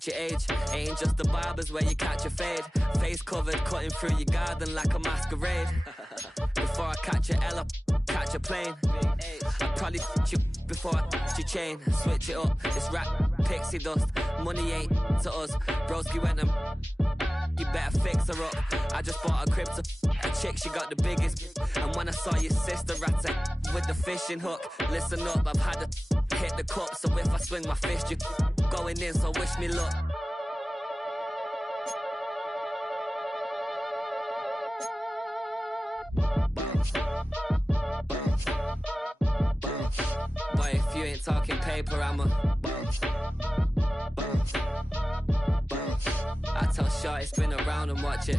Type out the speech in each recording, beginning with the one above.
match your age. Ain't just the barbers where you catch a fade. Face covered, cutting through your garden like a masquerade. Before I catch a L, catch a plane. I'd probably you before I your chain. Switch it up, it's rap, pixie dust. Money ain't to us. Broski went and you better fix her up. I just bought a crib to a chick, she got the biggest. And when I saw your sister at with the fishing hook, listen up, I've had to hit the cup. So if I swing my fist, you going in, so wish me luck. Boy, if you ain't talking paper, I'm a I tell Shorty spin around and watch it.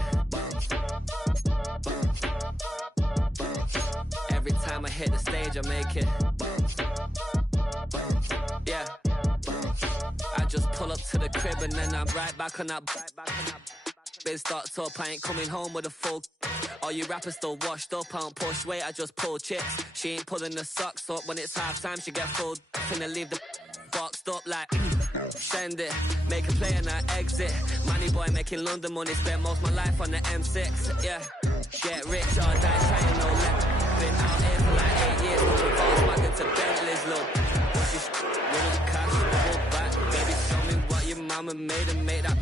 Every time I hit the stage, I make it. Yeah. I just pull up to the crib and then I'm right back on that. Been stocked up, I ain't coming home with a full. All you rappers still washed up, I don't push weight, I just pull chips. She ain't pulling the socks up, when it's half time she get full. Finna leave the boxed up like send it, make a play and I exit. Money boy making London money, spent most of my life on the M6. Yeah, get rich or die trying, no left. Been out here for like 8 years, from Volkswagen to Bentley's, look. What's your with the cash, hold back. Baby, show me what your mama made and made that.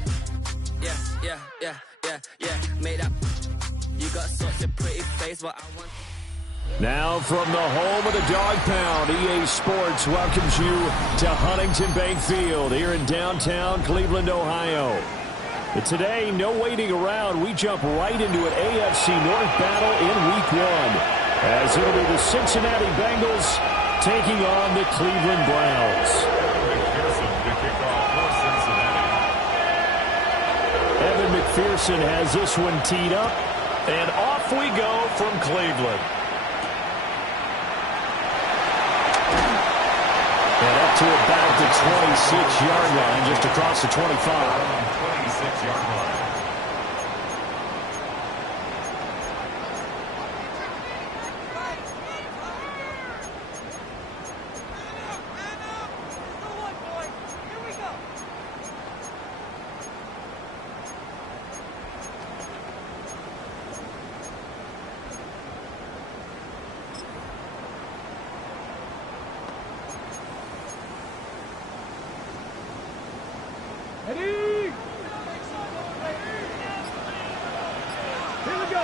Yeah, made that. You got such a pretty face, what I want. Now from the home of the Dog Pound, EA Sports welcomes you to Huntington Bank Field here in downtown Cleveland, Ohio. And today, no waiting around. We jump right into an AFC North battle in Week 1, as it'll be the Cincinnati Bengals taking on the Cleveland Browns. Evan McPherson has this one teed up, and off we go from Cleveland. And up to about the 26-yard line, just across the 25. 26-yard line.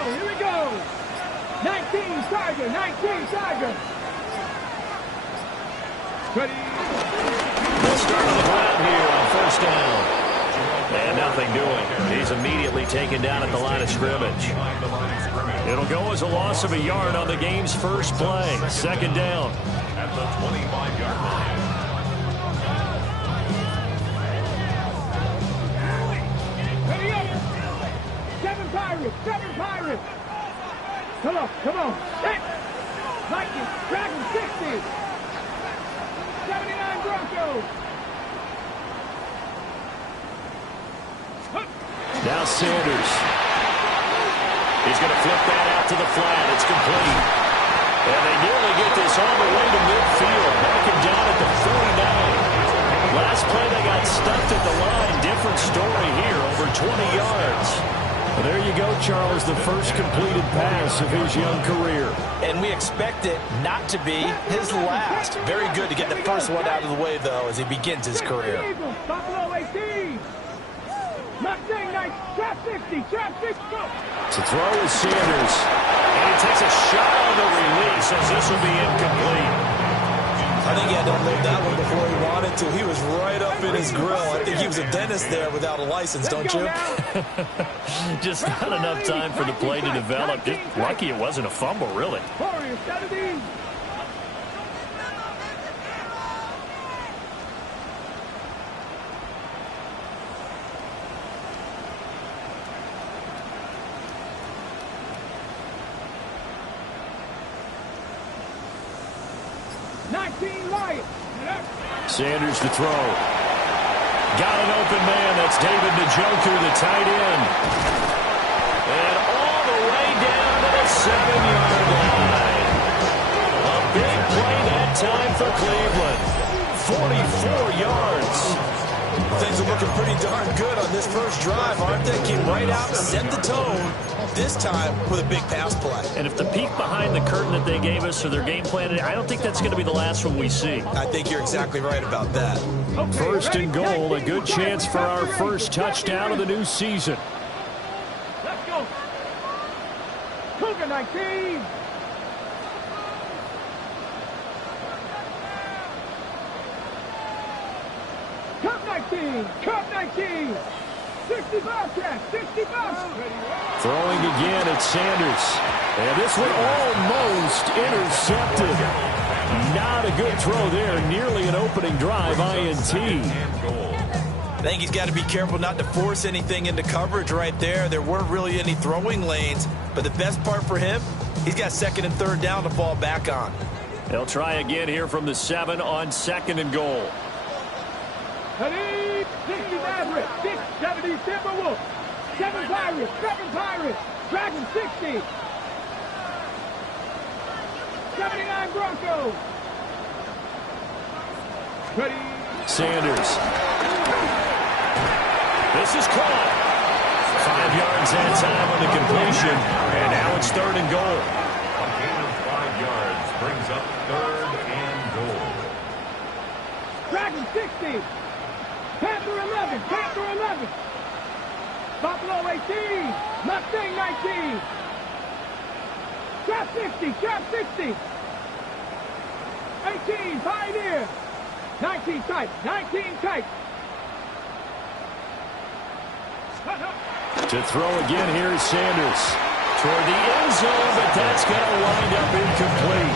Here we go. 19 Tiger, 19 Tiger. Ready. They'll start on the ground here on first down. And nothing doing. He's immediately taken down at the line of scrimmage. It'll go as a loss of a yard on the game's first play. Second down. At the 25-yard line. Ready up. Seven Pirates. Come on. Hit. Vikings, Dragon 60. 79 Broncos. Now Sanders. He's going to flip that out to the flat. It's complete. And they nearly get this all the way to midfield. Backing down at the 49. Last play they got stuffed at the line. Different story here. Over 20 yards. Well, there you go, Charles, the first completed pass of his young career. And we expect it not to be his last. Very good to get the first one out of the way, though, as he begins his career. Buffalo 18. Mustang Knight, trap 60. To throw is Sanders. And he takes a shot on the release as this will be incomplete. I think he had to unload that one before he wanted to. He was right up in his grill. I think he was a dentist there without a license, don't you? Just not enough time for the play to develop. Just lucky it wasn't a fumble, really. Warriors, 17. Sanders to throw. Got an open man. That's David Njoku, the tight end. And all the way down to the 7-yard line. A big play that time for Cleveland. 44 yards. Things are looking pretty darn good on this first drive, aren't they? Came right out, set the tone, this time with a big pass play. And if the peek behind the curtain that they gave us for their game plan, I don't think that's going to be the last one we see. I think you're exactly right about that. First and goal, a good chance for our first touchdown of the new season. Let's go. Cougar 19. Cup 19. Cup 19. 60 Bobcats. 60 Bobcats. Throwing again at Sanders. And this one almost intercepted. Not a good throw there. Nearly an opening drive, INT. I think he's got to be careful not to force anything into coverage right there. There weren't really any throwing lanes. But the best part for him, he's got second and third down to fall back on. They'll try again here from the 7 on second and goal. 60 Mavericks. 70 Timberwolves. 7 Pirates. 7 Pirates. Dragon 60. 79 Broncos. Ready. Sanders. This is caught. 5 yards that time on the completion. And now it's third and goal. A gain of 5 yards brings up third and goal. Dragon 60. Panther 11. Panther 11. Buffalo 18. Mustang 19. Trap 60. Trap 60. 18. Pioneer. 19 tight. 19 tight. To throw again, here is Sanders. Toward the end zone, but that's going to wind up incomplete.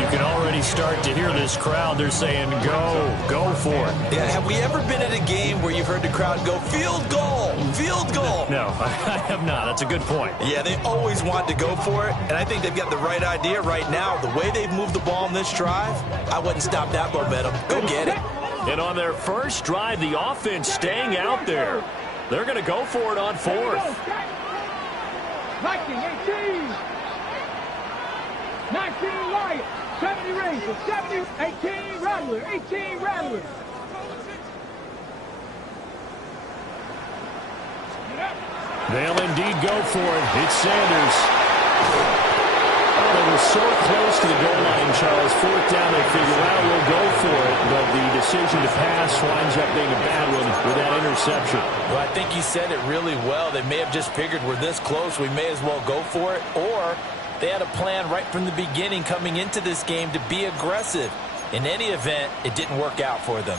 You can already start to hear this crowd. They're saying, go for it. Yeah, have we ever been at a game where you've heard the crowd go, field goal, field goal? No, I have not. That's a good point. Yeah, they always want to go for it, and I think they've got the right idea right now. The way they've moved the ball in this drive, I wouldn't stop that momentum. Go get it. And on their first drive, the offense staying out there. They're going to go for it on fourth. 19, 18. 19 Lions. 70 Rangers. 70, 18 Rattler. 18 Rattler. They'll indeed go for it. It's Sanders. Oh, they were so close to the goal line, Charles. Fourth down, they figure, well, we'll go for it. But the decision to pass winds up being a bad one with that interception. Well, I think you said it really well. They may have just figured we're this close, we may as well go for it. Or they had a plan right from the beginning coming into this game to be aggressive. In any event, it didn't work out for them.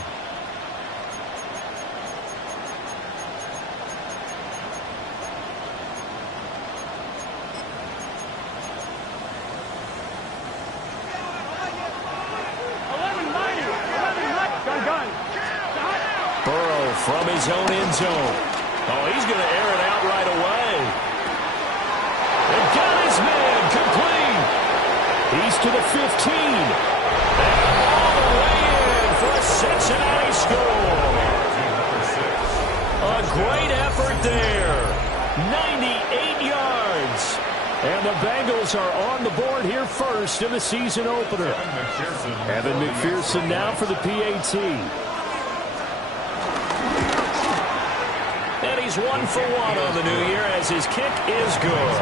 From his own end zone. Oh, he's going to air it out right away. And got his man complete. He's to the 15. And all the way in for a Cincinnati score. A great effort there. 98 yards. And the Bengals are on the board here first in the season opener. Evan McPherson now for the PAT. And he's 1 for 1 on the new year as his kick is good.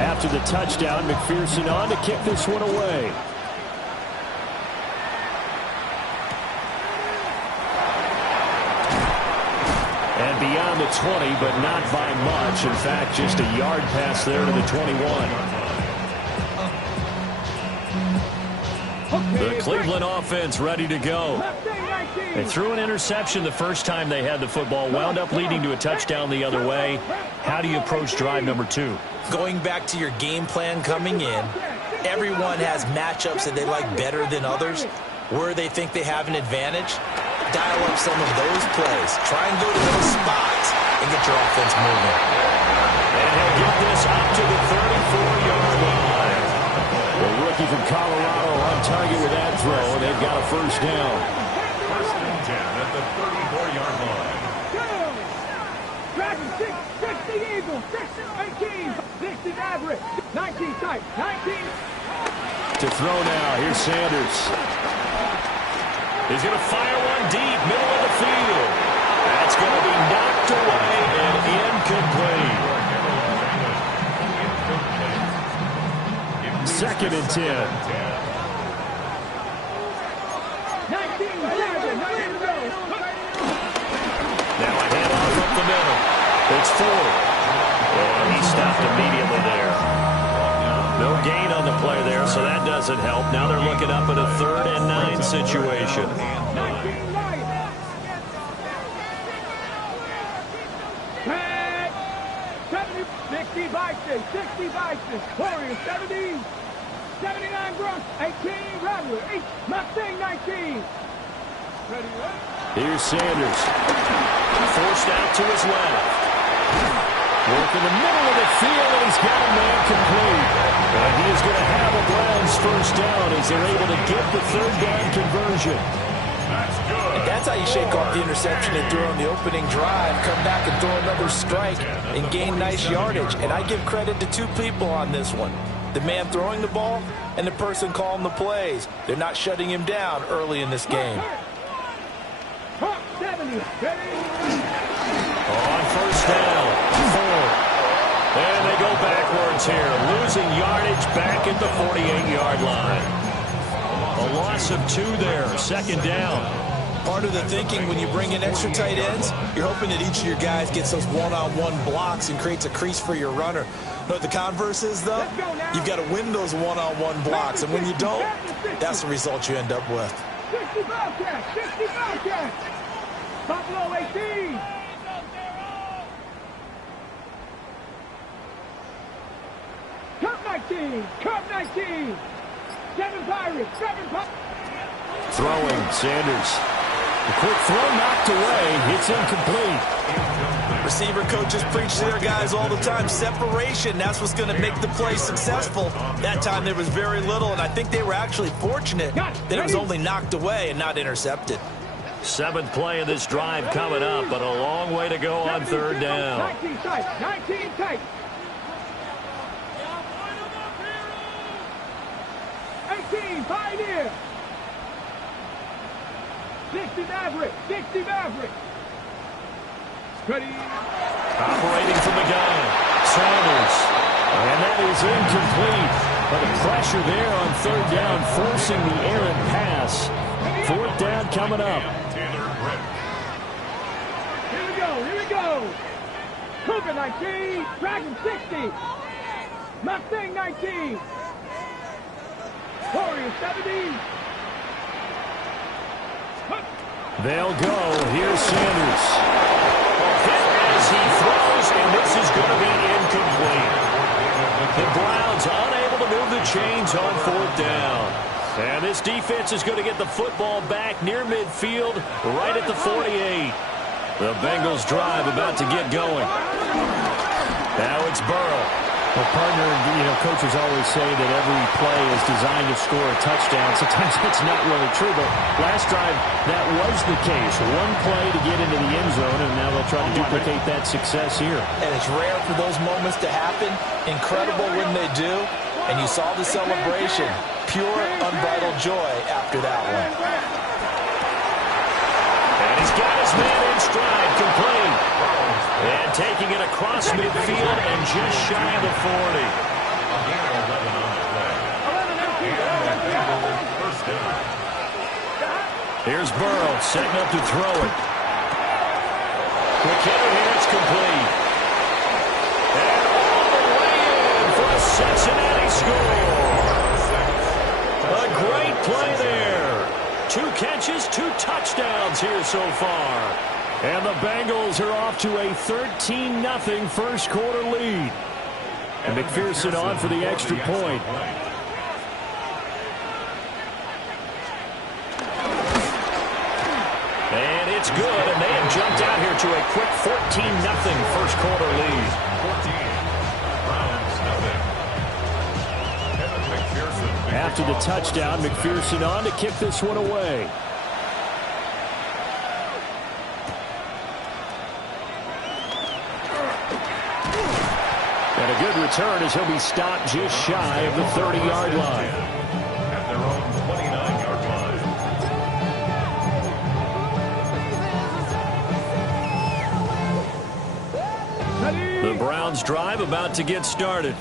After the touchdown, McPherson on to kick this one away. And beyond the 20, but not by much. In fact, just a yard pass there to the 21. The Cleveland offense ready to go. They threw an interception the first time they had the football, wound up leading to a touchdown the other way. How do you approach drive number 2? Going back to your game plan coming in, everyone has matchups that they like better than others. Where they think they have an advantage, dial up some of those plays. Try and go to those spots and get your offense moving. And he'll get this up to the 34-yard line. The rookie from Colorado on target with that throw, and they've got a first down. First and 10 at the 34-yard line. Dragon 60 Eagles, 18, 60 Maverick, 19 tight, 19. To throw now, here's Sanders. He's going to fire one deep, middle of the field. That's going to be knocked away and incomplete. 2nd and 10. 19, Now a handoff up the middle. It's Ford. And he stopped immediately there. No gain on the play there, so that doesn't help. Now they're looking up at a 3rd and 9 situation. 19 right. 70, 60 Bison, 60 Bison, Warriors 70, 79 Grumps, 18 Rattler, 8 Mustang 19. Ready, right? Here's Sanders. Forced out to his left. Work in the middle of the field, and he's got a man complete. And he is going to have a Browns first down as they're able to get the 3rd down conversion. And that's how you shake off the interception and throw on the opening drive, come back and throw another strike and gain nice yardage. And I give credit to 2 people on this one. The man throwing the ball and the person calling the plays. They're not shutting him down early in this game. 70, ready? On first down, 4. And they go backwards here, losing yardage back at the 48-yard line. A loss of 2 there, 2nd down. Part of the thinking when you bring in extra tight ends, you're hoping that each of your guys gets those one-on-one blocks and creates a crease for your runner. You know what the converse is, though? You've got to win those one-on-one blocks, and when you don't, that's the result you end up with. 60 Bobcats, 60 Bobcats. Buffalo 18. Cup 19, Cup 19. 7 Pirates, 7 Pirates. Throwing, Sanders. The quick throw knocked away. It's incomplete. Receiver coaches preach to their guys all the time. Separation, that's what's going to make the play successful. That time there was very little, and I think they were actually fortunate that it was only knocked away and not intercepted. 7th play of this drive coming up, but a long way to go on 3rd down. 19 tight, 19 tight. 18, Pioneer. 60 Maverick, 60 Maverick. Ready. Operating from the gun, Sanders. And that is incomplete. But the pressure there on 3rd down, forcing the errant pass. 4th down coming up. Here we go. Cougar 19, Dragon 60. Mustang 19. Warriors 70. They'll go. Here's Sanders. Hit as he throws, and this is going to be incomplete. The Browns unable to move the chains on 4th down. And this defense is going to get the football back near midfield, right at the 48. The Bengals drive about to get going. Now it's Burrow. Well, partner, coaches always say that every play is designed to score a touchdown. Sometimes that's not really true, but last drive, that was the case. One play to get into the end zone, and now they'll try to duplicate that success here. And it's rare for those moments to happen. Incredible when they do. And you saw the celebration. Pure, unbridled joy after that one. And he's got his man in stride, complete. And taking it across midfield and just shy of the 40. Here's Burrow setting up to throw it. Quick hitter here, it's complete. And all the way in for a Cincinnati score. A great play there. 2 catches, 2 touchdowns here so far. And the Bengals are off to a 13-0 first quarter lead. And McPherson on for the extra point. And it's good, and they have jumped out here to a quick 14-0 first quarter lead. After the touchdown, McPherson on to kick this one away. good return as he'll be stopped just shy of the 30-yard line. At their own 29-yard line. The Browns drive about to get started.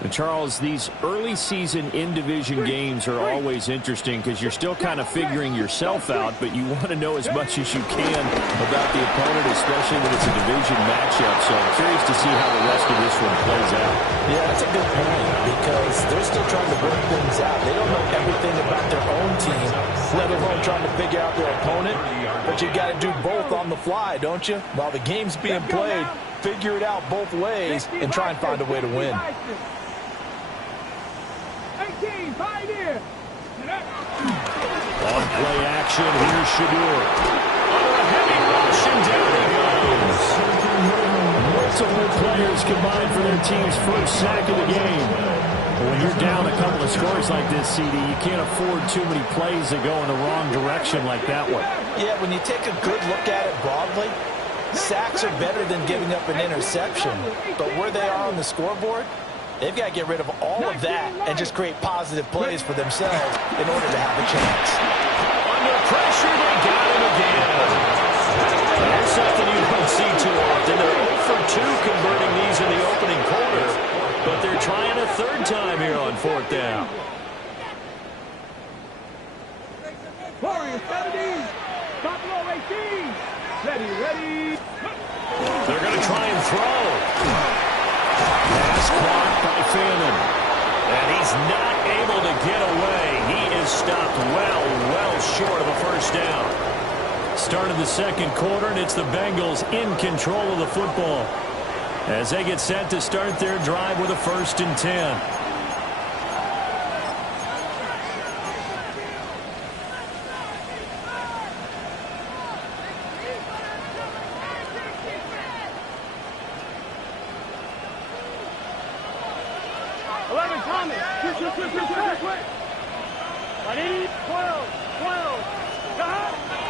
And Charles, these early season in-division games are always interesting because you're still kind of figuring yourself out, but you want to know as much as you can about the opponent, especially when it's a division matchup. So I'm curious to see how the rest of this one plays out. Yeah, that's a good point because they're still trying to work things out. They don't know everything about their own team, let alone trying to figure out their opponent. But you got to do both on the fly, don't you? While the game's being played, figure it out both ways and try and find a way to win. 18, Pioneer. On play action, here's Shadur. Under a heavy rush, and down he goes. Multiple players combined for their team's first sack of the game. When you're down a couple of scores like this, CD, you can't afford too many plays that go in the wrong direction like that one. Yeah, when you take a good look at it broadly, sacks are better than giving up an interception. But where they are on the scoreboard, they've got to get rid of all of that and just create positive plays for themselves in order to have a chance. Under pressure, they got him again. There's something you don't see too often. They're 0 for 2 converting these in the opening quarter, but they're trying a third time here on 4th down. Warriors 70. Buffalo 18. Ready. They're going to try and throw. Pass caught by Fannin. And he's not able to get away. He is stopped well short of a first down. Start of the second quarter, and it's the Bengals in control of the football as they get set to start their drive with a 1st and 10.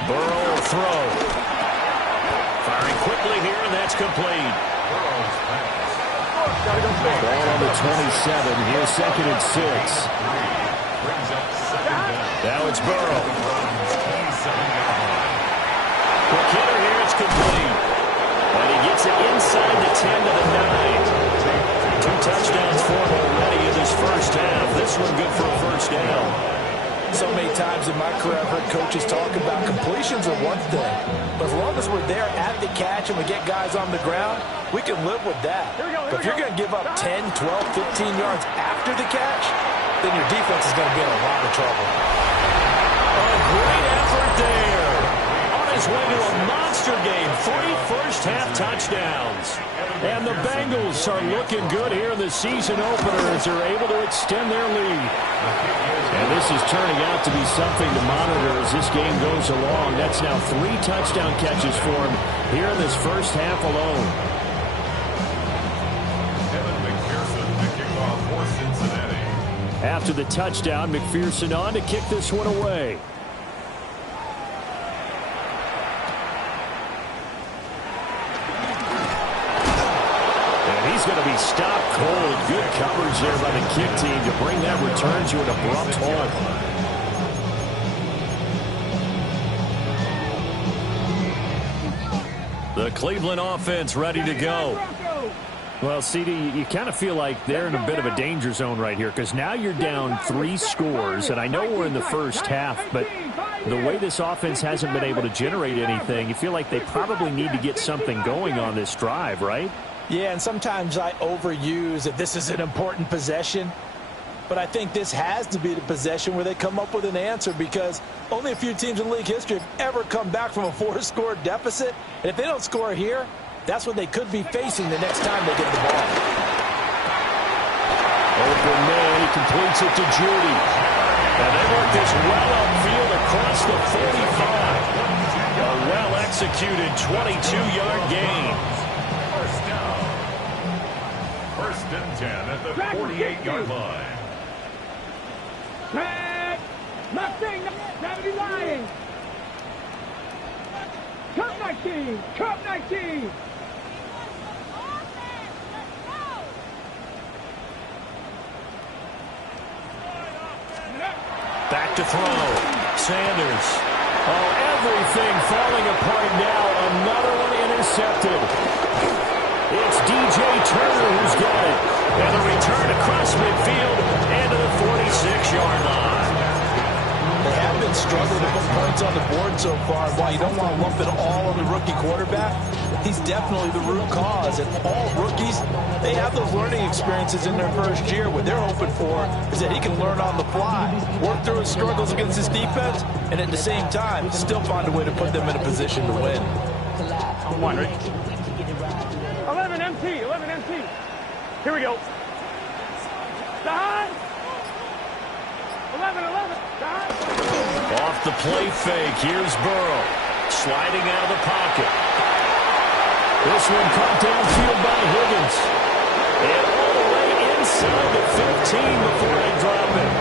Burrow will throw. Firing quickly here, and that's complete. Ball on the 27. Here's 2nd and 6. Now it's Burrow. Quick hitter here, it's complete. And he gets it inside the 10 to the 9. 2 touchdowns for him already in this first half. This one good for a first down. So many times in my career, I've heard coaches talk about completions are one thing. But as long as we're there at the catch and we get guys on the ground, we can live with that. But if you're going to give up 10, 12, 15 yards after the catch, then your defense is going to be in a lot of trouble. A great effort there. On his way to a monster game. 3 first-half touchdowns. And the Bengals are looking good here in the season opener as they're able to extend their lead. And this is turning out to be something to monitor as this game goes along. That's now 3 touchdown catches for him here in this first half alone. After the touchdown, McPherson on to kick this one away. And he's going to be stopped cold. Good coverage there by the kick team to bring that return to an abrupt halt. The Cleveland offense ready to go. Well, CD, you kind of feel like they're in a bit of a danger zone right here because now you're down 3 scores, and I know we're in the first half, but the way this offense hasn't been able to generate anything, you feel like they probably need to get something going on this drive, right? Yeah, and sometimes I overuse that this is an important possession, but I think this has to be the possession where they come up with an answer because only a few teams in league history have ever come back from a 4-score deficit, and if they don't score here, that's what they could be facing the next time they get the ball. Open man, he completes it to Judy. And they work this well upfield across the 45. A well-executed 22-yard gain. First down. 1st and 10 at the 48-yard line. Mustang, 70 Lions. Cup 19. throw. Sanders. Oh, everything falling apart now. Another one intercepted. It's DJ Turner who's got it. And the return across midfield and to the 46-yard line. They have been struggling to put points on the board so far. While you don't want to lump it all on the rookie quarterback, he's definitely the root cause. And all rookies, they have those learning experiences in their first year. What they're hoping for is that he can learn on the fly, work through his struggles against his defense, and at the same time, still find a way to put them in a position to win. 11 MT, 11 MT. Here we go. Side. 11, 11. Side. Off the play fake. Here's Burrow. Sliding out of the pocket. This one caught downfield by Higgins. And all the way inside the 15 before they drop it.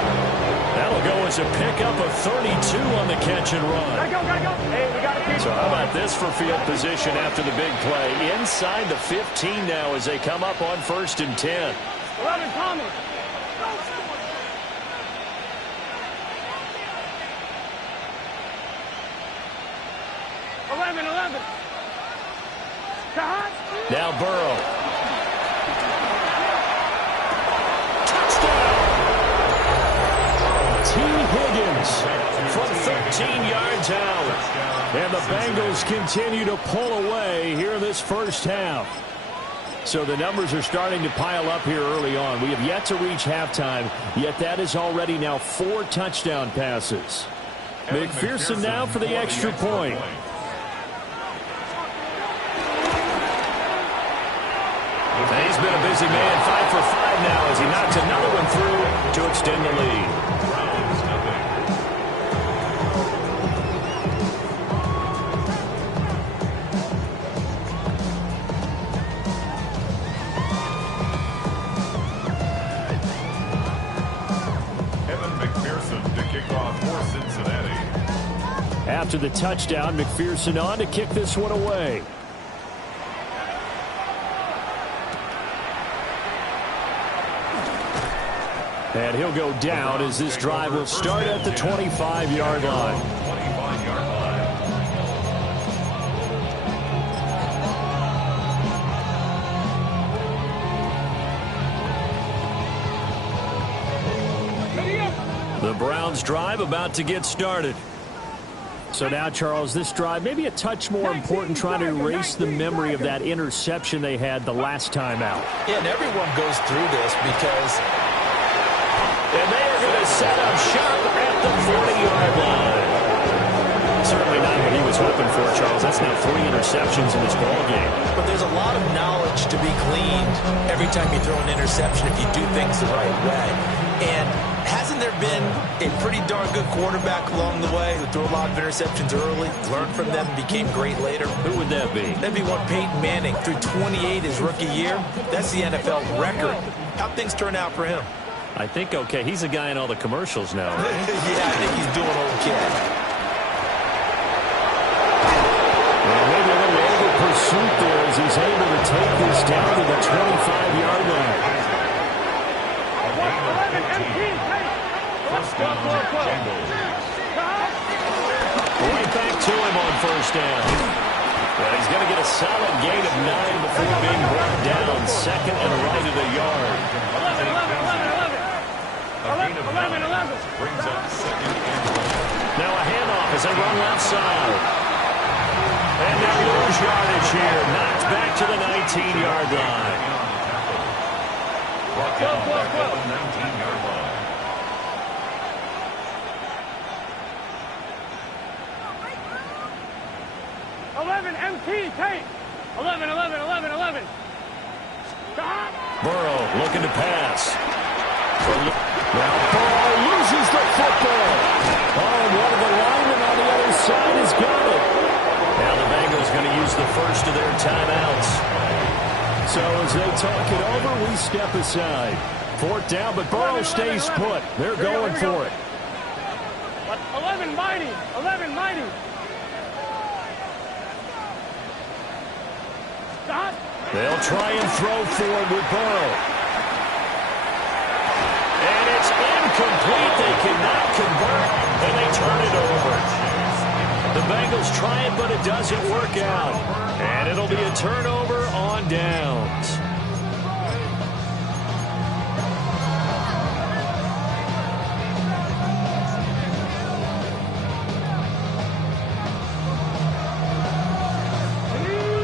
That'll go as a pickup of 32 on the catch and run. Gotta go. Hey, we gotta keep. So how about this for field position after the big play? Inside the 15 now as they come up on 1st and 10. 11 Thomas. Now Burrow. Touchdown! T. Higgins from 13 yards out. And the Bengals continue to pull away here in this first half. So the numbers are starting to pile up here early on. We have yet to reach halftime, yet that is already now 4 touchdown passes. McPherson now for the extra point. He's been a busy man, 5 for 5 now as he knocks another one through to extend the lead. Evan McPherson to kick off for Cincinnati. After the touchdown, McPherson on to kick this one away. And he'll go down as this drive will start at the 25-yard line. 25-yard line. The Browns drive about to get started. So now, Charles, this drive maybe a touch more important, trying to erase the memory of that interception they had the last time out. Yeah, and everyone goes through this because... And they are going to set up shop at the 40-yard line. Certainly not what he was hoping for, Charles. That's now 3 interceptions in this ballgame. But there's a lot of knowledge to be gleaned every time you throw an interception if you do things the right way. And hasn't there been a pretty darn good quarterback along the way who threw a lot of interceptions early, learned from them, and became great later? Who would that be? That'd be one Peyton Manning. Threw 28 his rookie year. That's the NFL record. How'd things turn out for him? I think okay. He's a guy in all the commercials now, right? Yeah, I think he's doing okay. Well, maybe a little over pursuit there as he's able to take this down to the 25-yard line. Right back to him on 1st down. Well, he's going to get a solid gain of 9 before being brought down. 2nd and right of the yard. 11. Brings up 2nd and 1. Now a handoff as they run left side. And they'll lose yardage here. Knocked back to the 19-yard line. Brought down back at the 19-yard line. MT, take. 11. Stop. Burrow looking to pass. Now Burrow loses the football. Oh, and one of the linemen on the other side has got it. Now the Bengals going to use the first of their timeouts. So as they talk it over, we step aside. 4th down, but Burrow stays put. They're going for it. 11 mighty. Stop. They'll try and throw forward with Burrow. And it's incomplete. They cannot convert. Bengals try it, but it doesn't work out. And it'll be a turnover on downs.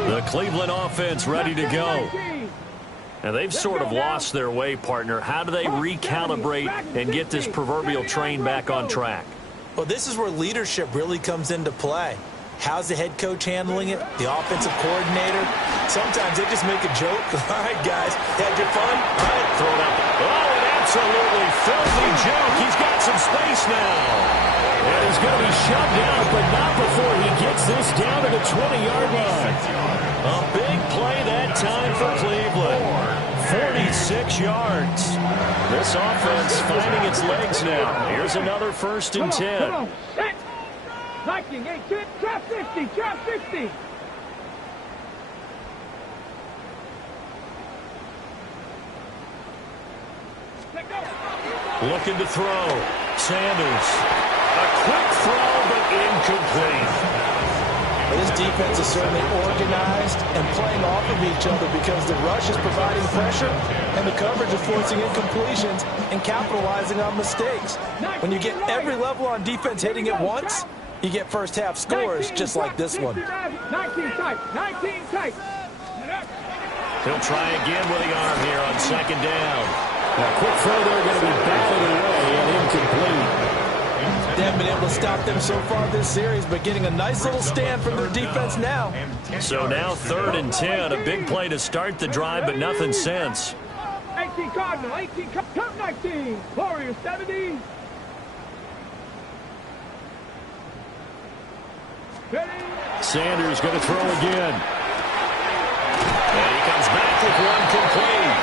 The Cleveland offense ready to go. And they've sort of lost their way, partner. How do they recalibrate and get this proverbial train back on track? Well, this is where leadership really comes into play. How's the head coach handling it? The offensive coordinator? Sometimes they just make a joke. All right, guys, had your fun? All right, throw it up. Oh, an absolutely filthy joke. He's got some space now. And he's going to be shoved out, but not before he gets this down to the 20-yard line. A big play that time for Cleveland. 46 yards. This offense finding its legs now. Here's another 1st and 10. Come on. Set. Liking 8-10. Trap 50. Trap 50. Looking to throw. Sanders. A quick throw, but incomplete. This defense is certainly organized and playing off of each other because the rush is providing pressure and the coverage is forcing incompletions and capitalizing on mistakes. When you get every level on defense hitting at once, you get first half scores just like this one. 19 tight. 19 tight. He'll try again with the arm here on 2nd down. Now, quick throw there going to be batted away and incomplete. They haven't been able to stop them so far this series, but getting a nice little stand from their defense now. So now 3rd and 10, a big play to start the drive, but nothing since. 18 Cardinal, 18 Cup 19, Warriors 70. Sanders going to throw again. And he comes back with one complete.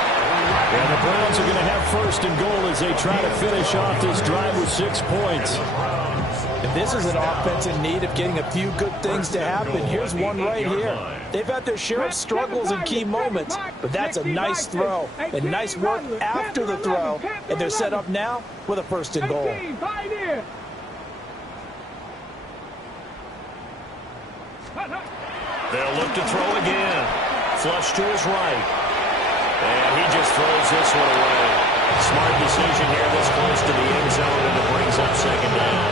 And the Browns are going to have 1st and goal as they try to finish off this drive with 6 points. And this is an offense in need of getting a few good things to happen. Here's one right here. They've had their share of struggles in key moments, but that's a nice throw and nice work after the throw. And they're set up now with a 1st and goal. They'll look to throw again. Flush to his right. And he just throws this one away. Smart decision here this close to the end zone, and it brings up 2nd down.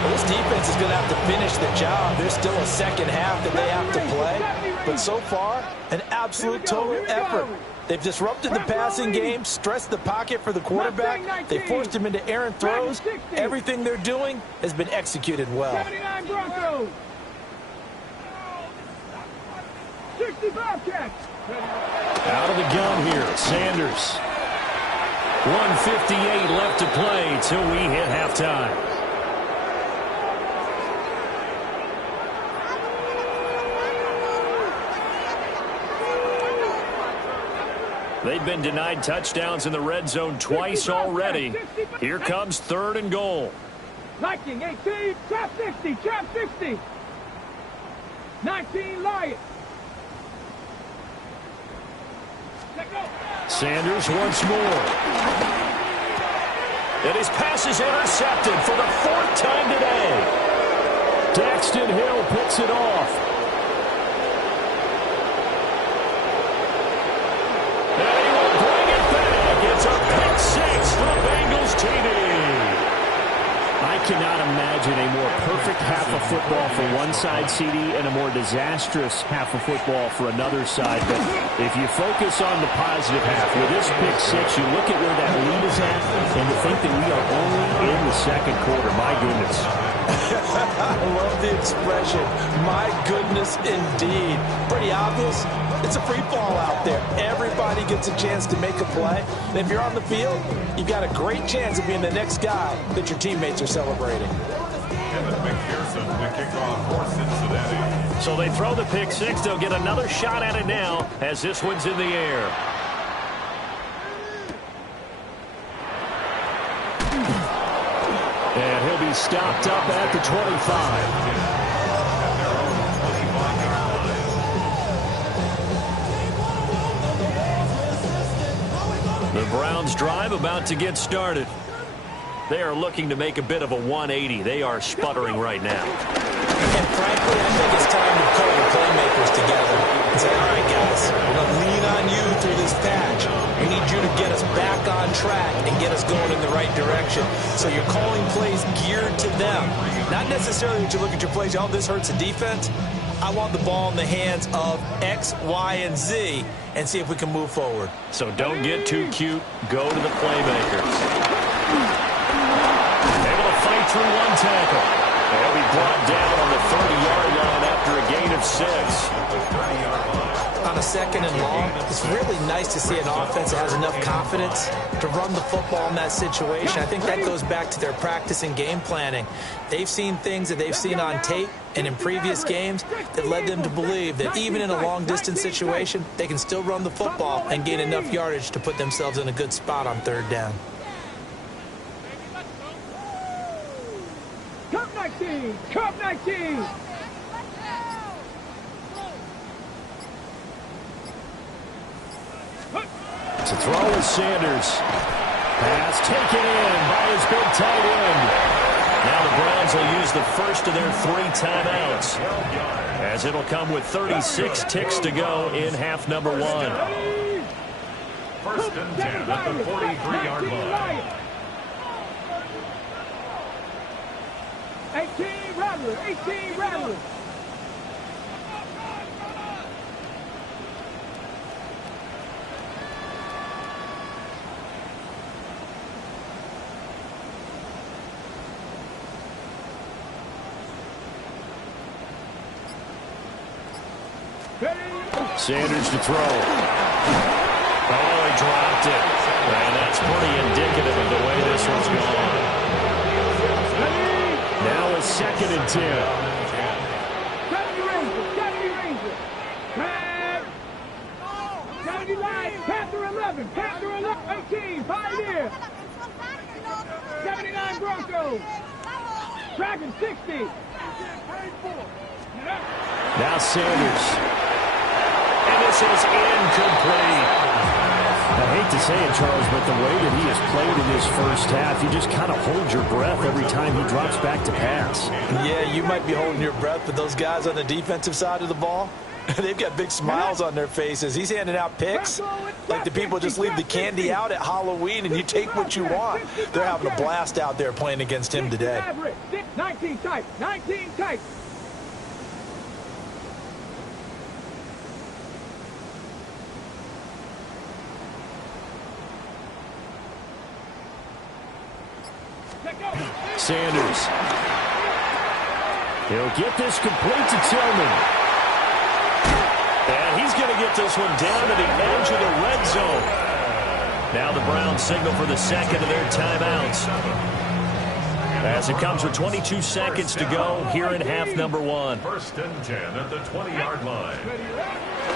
Well, this defense is going to have to finish the job. There's still a second half that they have to play. But so far, an absolute total effort. They've disrupted the passing game, stressed the pocket for the quarterback. They forced him into errant throws. Everything they're doing has been executed well. 79 Broncos. 60 Bobcats. Out of the gun here, Sanders. 1:58 left to play till we hit halftime. They've been denied touchdowns in the red zone twice already. Here comes 3rd and goal. Liking 18, trap 60, trap 60. 19 Lions. Sanders once more. And his pass is intercepted for the 4th time today. Daxton Hill picks it off. And he will bring it back. It's a pick 6 for the Bengals TD. I cannot imagine a more perfect half of football for one side, CD, and a more disastrous half of football for another side. But if you focus on the positive half, with this pick 6, you look at where that lead is at, and to think that we are only in the 2nd quarter. My goodness. I love the expression. My goodness, indeed. Pretty obvious. It's a free fall out there. Everybody gets a chance to make a play. And if you're on the field, you've got a great chance of being the next guy that your teammates are celebrating. So they throw the pick 6. They'll get another shot at it now as this one's in the air. And he'll be stopped up at the 25. The Browns drive about to get started. They are looking to make a bit of a 180. They are sputtering right now. And frankly, I think it's time to pull the playmakers together and say, all right, guys, we're going to lean on you through this patch. We need you to get us back on track and get us going in the right direction. So you're calling plays geared to them. Not necessarily that you look at your plays, oh, this hurts the defense. I want the ball in the hands of X, Y, and Z and see if we can move forward. So don't get too cute. Go to the playmakers. Able to fight through one tackle. They'll be brought down on the 30-yard line after a gain of 6. On a second and long, it's really nice to see an offense that has enough confidence to run the football in that situation. I think that goes back to their practice and game planning. They've seen things that they've seen on tape and in previous games that led them to believe that even in a long-distance situation, they can still run the football and gain enough yardage to put themselves in a good spot on third down. Cup 19! Cup 19! To throw is Sanders. Pass taken in by his big tight end. Now the Browns will use the first of their 3 timeouts, as it'll come with 36 ticks to go in half number 1. First and 10 at the 43-yard line. 18 Rattler, 18 Rattler. Sanders to throw. Oh, he dropped it. And that's pretty indicative of the way this one's gone. Now a 2nd and 10. 70 Ranger, 70 Ranger. 70 Lions, Panther 11, Panther 11, 18, Pioneer. 79 Broncos. Dragon 60. Now Sanders. And this is incomplete. I hate to say it, Charles, but the way that he has played in this first half, you just kind of hold your breath every time he drops back to pass. Yeah, you might be holding your breath, but those guys on the defensive side of the ball, they've got big smiles on their faces. He's handing out picks like the people just leave the candy out at Halloween and you take what you want. They're having a blast out there playing against him today. 19 type, 19 type. Sanders. He'll get this complete to Tillman. And he's going to get this one down to the edge of the red zone. Now the Browns signal for the second of their timeouts, as it comes with 22 seconds to go here in half number 1. First and 10 at the 20-yard line.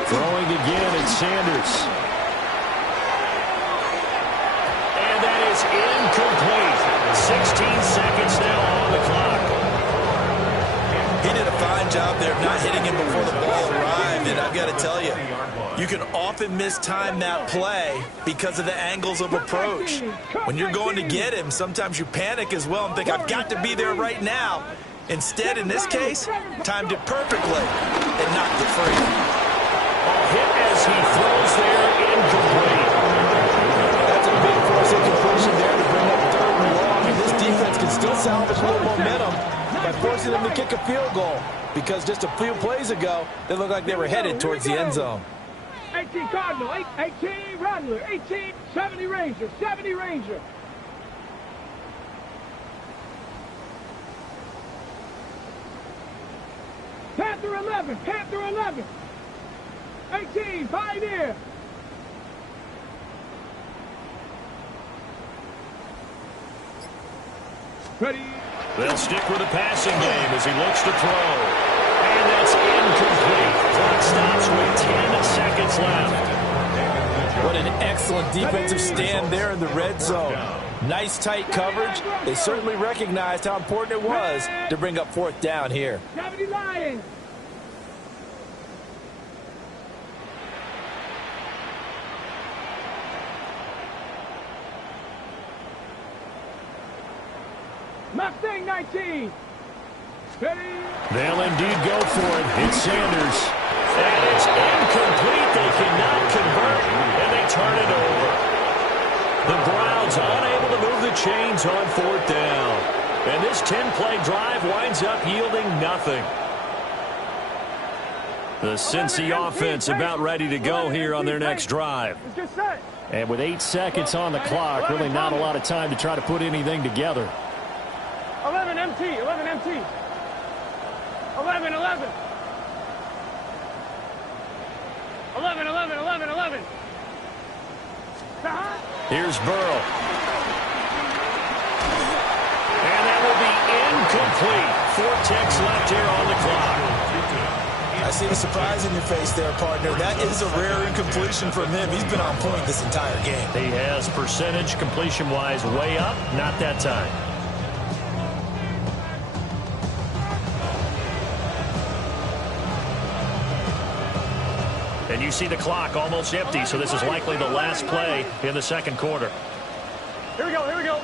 Throwing again, it's Sanders. And that is incomplete. 16 seconds now on the clock. He did a fine job there of not hitting him before the ball arrived, and I've got to tell you, you can often mistime that play because of the angles of approach. When you're going to get him, sometimes you panic as well and think, I've got to be there right now. Instead, in this case, timed it perfectly and knocked it free. Hit as he throws there, incomplete. That's a big force incompletion there to bring up third and long, and this defense can still salvage a little momentum by forcing them to kick a field goal, because just a few plays ago, they looked like they were headed towards the end zone. 18 Cardinal, 18 Rattler, 18, 70 Ranger, 70 Ranger. Panther 11, Panther 11. 18, Pioneer. Ready. They'll stick with the passing game as he looks to throw. And that's incomplete. Clock stops with 10 seconds left. What an excellent defensive stand there in the red zone. Nice tight coverage. They certainly recognized how important it was to bring up fourth down here. 70 Lions. Mustang 19. Ready? They'll indeed go for it. It's Sanders. And it's incomplete. They cannot convert, and they turn it over. The Browns unable to move the chains on 4th down. And this 10-play drive winds up yielding nothing. The Cincy offense about ready to go here on their next drive. And with 8 seconds on the clock, really not a lot of time to try to put anything together. 11 MT, 11 MT. 11, 11. 11, 11, 11, 11. Here's Burrow. And that will be incomplete. 4 ticks left here on the clock. I see the surprise in your face there, partner. That is a rare incompletion from him. He's been on point this entire game. He has percentage completion-wise way up. Not that time. And you see the clock almost empty, so this is likely the last play in the second quarter. Here we go, here we go.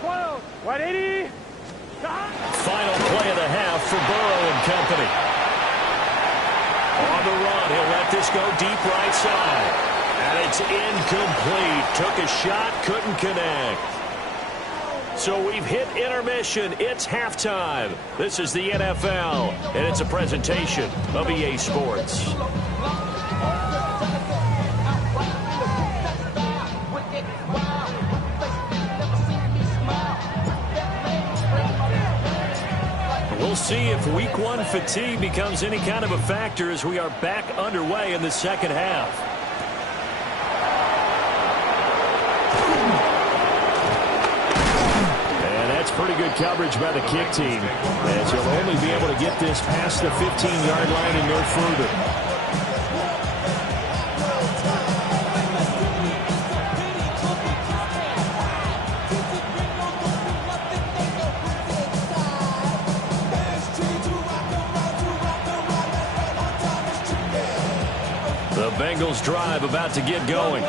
12, 180. Final play of the half for Burrow and company. On the run, he'll let this go deep right side. And it's incomplete. Took a shot, couldn't connect. So we've hit intermission. It's halftime. This is the NFL, and it's a presentation of EA Sports. We'll see if Week 1 fatigue becomes any kind of a factor as we are back underway in the second half. And that's pretty good coverage by the kick team, as he'll only be able to get this past the 15-yard line and no further. The Bengals drive about to get going.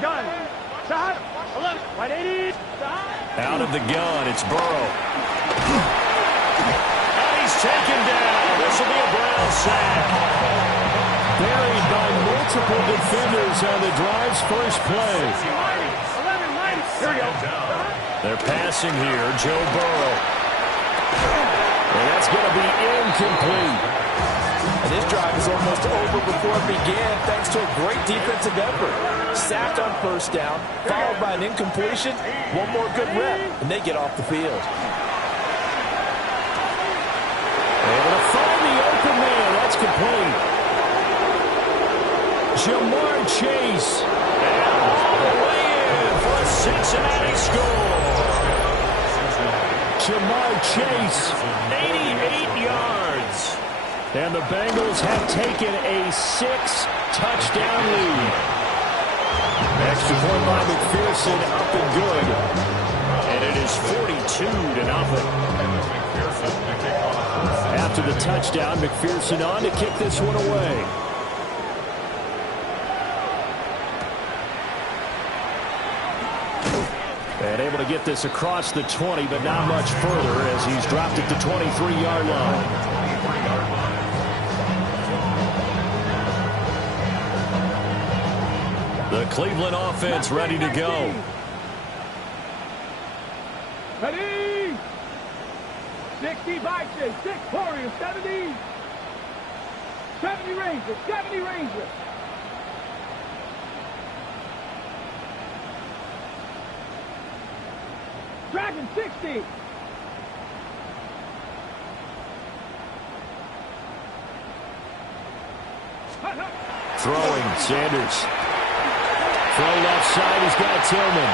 Gun. 11, 180. Out of the gun, it's Burrow. And he's taken down. This will be a Brown sack. Buried by multiple defenders on the drive's first play. 11, 90. Here we go. They're passing here, Joe Burrow. And that's going to be incomplete. And this drive is almost over before it began thanks to a great defensive effort. Sacked on first down, followed by an incompletion. One more good rep, and they get off the field. Able to find the open man. That's complete. Jamar Chase. And away in for a Cincinnati score. Jamar Chase. 88 yards. And the Bengals have taken a 6-touchdown lead. Extra point by McPherson, up and good. And it is 42-0. After the touchdown, McPherson on to kick this one away. And able to get this across the 20, but not much further as he's dropped it to 23-yard line. The Cleveland offense ready to go. Ready. 60 Vikings, 6 Warriors, 70. 70 Rangers, 70 Rangers. Dragon 60. Throwing, Sanders. Throw left side, he's got Tillman.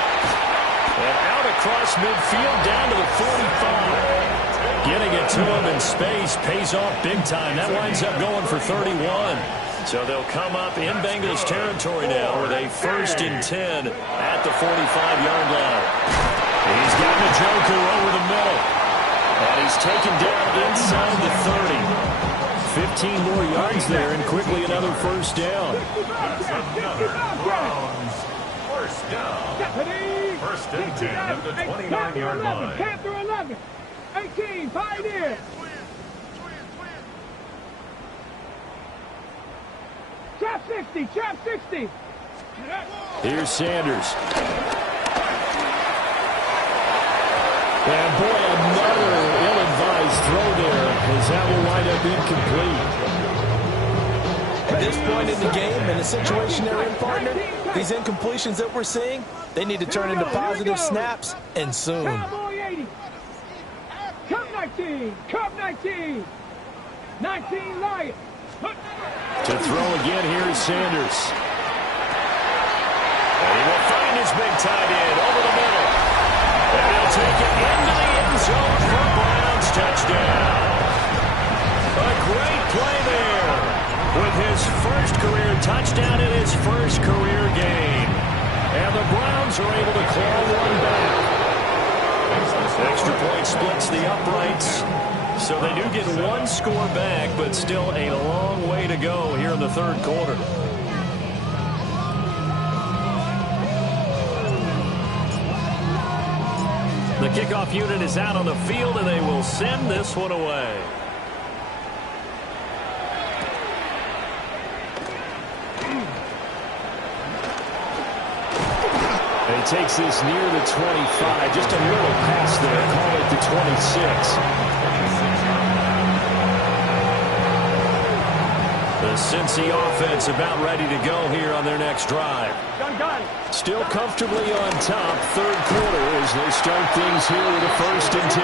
And out across midfield, down to the 45. Getting it to him in space pays off big time. That winds up going for 31. So they'll come up in Bengals territory now with a 1st and 10 at the 45-yard line. He's got Njoku over the middle. And he's taken down inside the 30. 15 more yards there, and quickly another 1st down. First down. Deputy. First and 10 at the 29-yard line. Panther 11. 18. Pioneer. Trap 60. Trap 60. Here's Sanders. And boy, another ill-advised throw there, as that will wind up incomplete. At this point in the game, in the situation they're in, partner, these incompletions that we're seeing, they need to turn into positive snaps, and soon. Cowboy 80. Cup 19. Cup 19. 19 Lions. To throw again, here's Sanders. And he will find his big tight end over the middle. And he'll take it into the end zone for a Browns touchdown. A great play there with his first career touchdown in his first career game. And the Browns are able to claw one back. Extra point splits the uprights. So they do get one score back, but still a long way to go here in the third quarter. The kickoff unit is out on the field, and they will send this one away. And he takes this near the 25. Just a little pass there. Call it the 26. The Cincy offense about ready to go here on their next drive. Still comfortably on top, third quarter, as they start things here with a 1st and 10.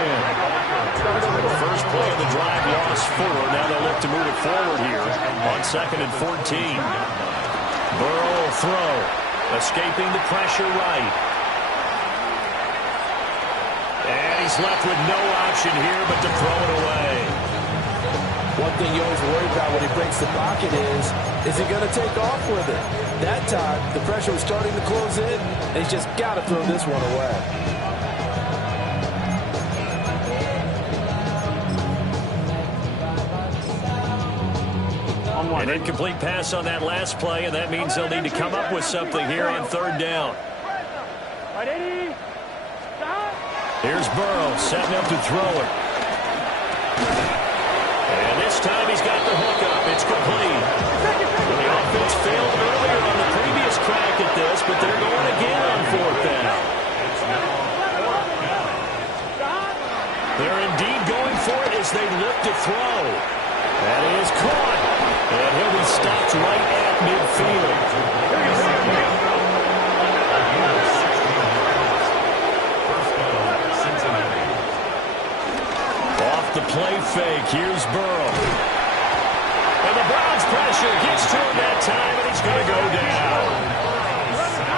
The first play of the drive lost 4. Now they'll look to move it forward here on 2nd and 14. Burrow will throw, escaping the pressure right. And he's left with no option here but to throw it away. One thing you always worry about when he breaks the pocket is he going to take off with it? That time, the pressure was starting to close in, and he's just got to throw this one away. An incomplete pass on that last play, and that means they'll need to come up with something here on 3rd down. Here's Burrow setting up to throw it. And this time he's got the hook up. It's complete. The offense failed earlier on the previous crack at this, but they're going again on 4th down. They're indeed going for it as they look to throw. That is caught. And he'll be stopped right at midfield. Off the play fake, here's Burrow. And the Browns pressure gets to him that time, and he's going to go down.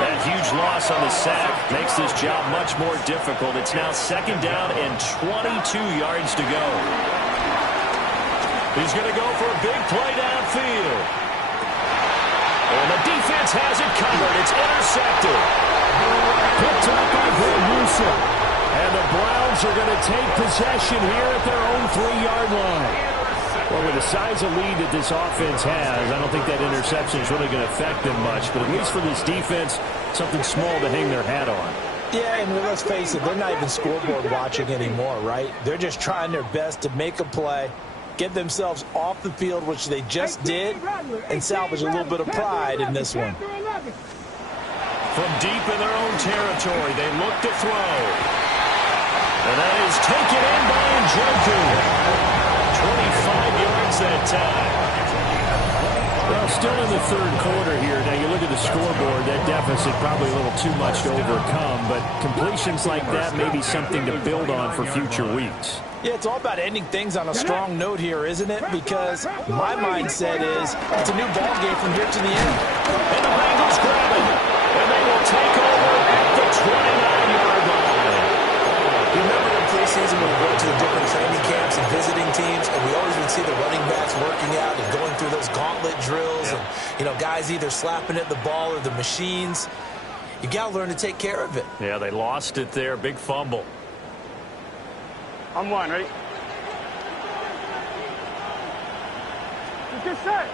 That huge loss on the sack makes this job much more difficult. It's now 2nd down and 22 yards to go. He's going to go for a big play downfield. And the defense has it covered. It's intercepted. Picked up by Musa. And the Browns are going to take possession here at their own 3-yard line. Well, with the size of lead that this offense has, I don't think that interception is really going to affect them much. But at least for this defense, something small to hang their hat on. Yeah, and let's face it, they're not even scoreboard watching anymore, right? They're just trying their best to make a play, get themselves off the field, which they just did, and salvage a little bit of pride in this one. From deep in their own territory, they look to throw. And that is taken in by Njoku. 25 yards that time. Well, still in the third quarter here. Now, you look at the scoreboard, that deficit probably a little too much to overcome, but completions like that may be something to build on for future weeks. Yeah, it's all about ending things on a strong note here, isn't it? Because my mindset is it's a new ball game from here to the end. And the Bengals grab it. And they will take over at the 29-yard line. You remember in preseason when we went to the different training camps and visiting teams, and we always would see the running backs working out and going through those gauntlet drills, and, you know, guys either slapping at the ball or the machines. You got to learn to take care of it. Yeah, they lost it there. Big fumble. On 1, ready? Get set.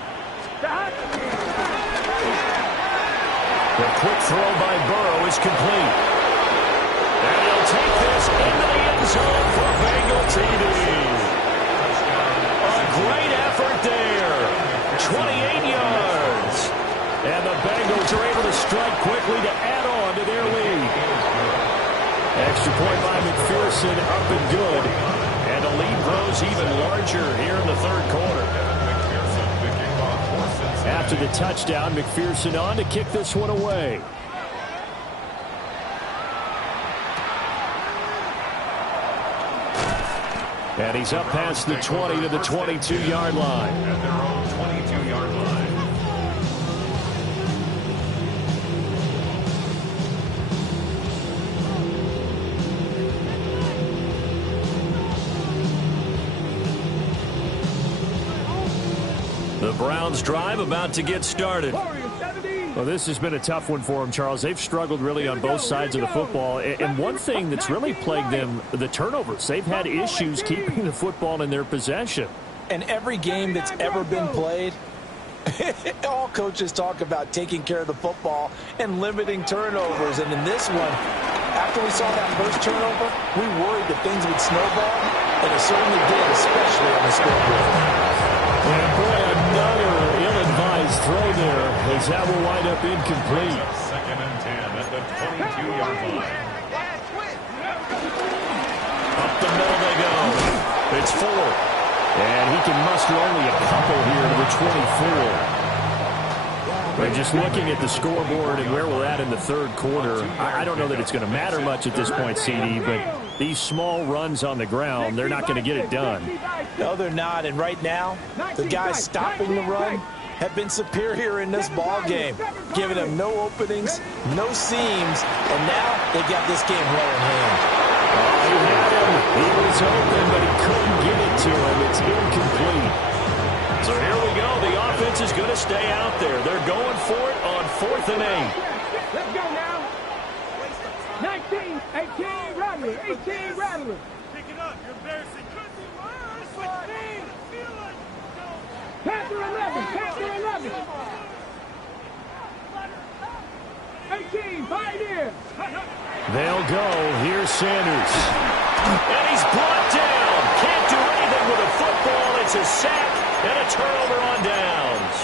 The quick throw by Burrow is complete. And he'll take this into the end zone for Bengal TD. A great effort there. 28 yards. And the Bengals are able to strike quickly to add on to their lead. Extra point by McPherson, up and good. And the lead grows even larger here in the third quarter. After the touchdown, McPherson on to kick this one away. And he's up past the 20 to the 22-yard line. At their own 22-yard line. The Browns drive about to get started. Well, this has been a tough one for them, Charles. They've struggled really on both sides of the football. And one thing that's really plagued them, the turnovers. They've had issues keeping the football in their possession. And every game that's ever been played, all coaches talk about taking care of the football and limiting turnovers. And in this one, after we saw that first turnover, we worried that things would snowball, and it certainly did, especially on the scoreboard. And boy, another ill-advised throw there as that will wind up incomplete. Second and 10 at the 22-yard line. Up the middle they go. It's 4. And he can muster only a couple here to the 24. But just looking at the scoreboard and where we're at in the third quarter, I don't know that it's going to matter much at this point, CD, but these small runs on the ground, they're not going to get it done. No, they're not. And right now, the guys stopping the run have been superior in this ball game, giving them no openings, no seams, and now they got this game well in hand. He had him. He was open, but he couldn't get it to him. It's incomplete. So here we go. The offense is going to stay out there. They're going for it on 4th and 8. Let's go now. 19, 18, Rattler, 18, Rattler. Pick it up. You're embarrassing. Panther 11, Panther 11. 18, Pioneer. They'll go. Here's Sanders. And he's brought down. Can't do anything with a football. It's a sack and a turnover on downs.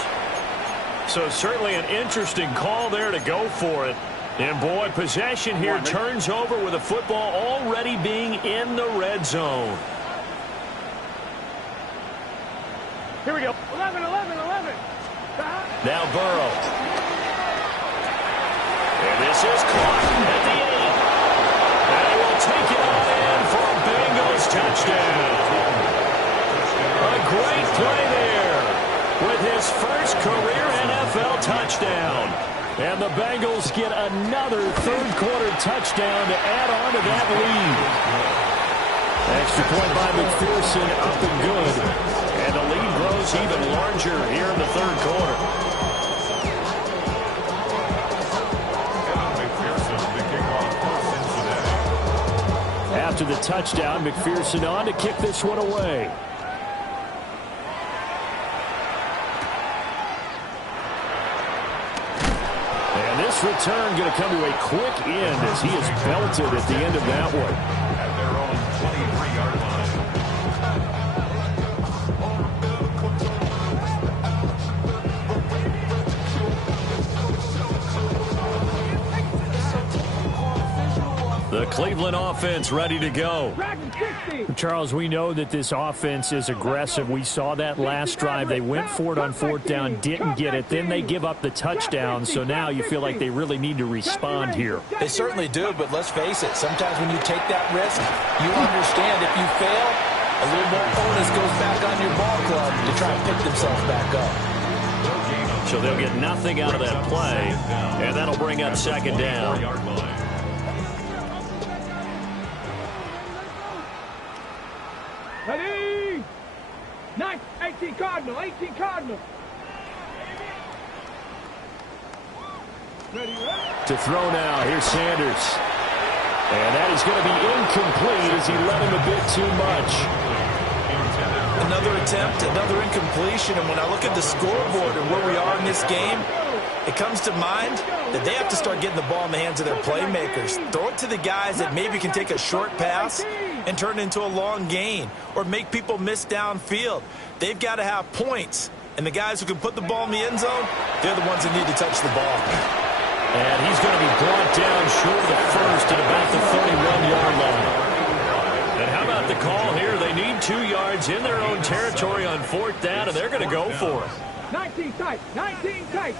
So certainly an interesting call there to go for it. And boy, possession here turns over with a football already being in the red zone. Here we go. 11, 11, 11. Now Burrow. And this is caught at the 8. And he will take it on in for a Bengals touchdown. A great play there with his first career NFL touchdown. And the Bengals get another third-quarter touchdown to add on to that lead. Extra point by McPherson, up and good. And the lead grows even larger here in the third quarter. After the touchdown, McPherson on to kick this one away. And this return going to come to a quick end as he is belted at the end of that one. At their own 23-yard line. The Cleveland offense ready to go. Charles, we know that this offense is aggressive. We saw that last drive. They went for it on 4th down, didn't get it. Then they give up the touchdown. So now you feel like they really need to respond here. They certainly do, but let's face it. Sometimes when you take that risk, you understand if you fail, a little more onus goes back on your ball club to try and pick themselves back up. So they'll get nothing out of that play, and that'll bring up 2nd down. Ready? 18 Cardinal, 18 Cardinal. Ready, right? To throw now, here's Sanders. And that is going to be incomplete as he led him a bit too much. Another attempt, another incompletion, and when I look at the scoreboard and where we are in this game, it comes to mind that they have to start getting the ball in the hands of their playmakers. Throw it to the guys that maybe can take a short pass and turn it into a long gain or make people miss downfield. They've got to have points. And the guys who can put the ball in the end zone, they're the ones that need to touch the ball. And he's going to be brought down short of the first at about the 31-yard line. And how about the call here? They need 2 yards in their own territory on 4th down, and they're going to go for it. 19 tight, 19 tight.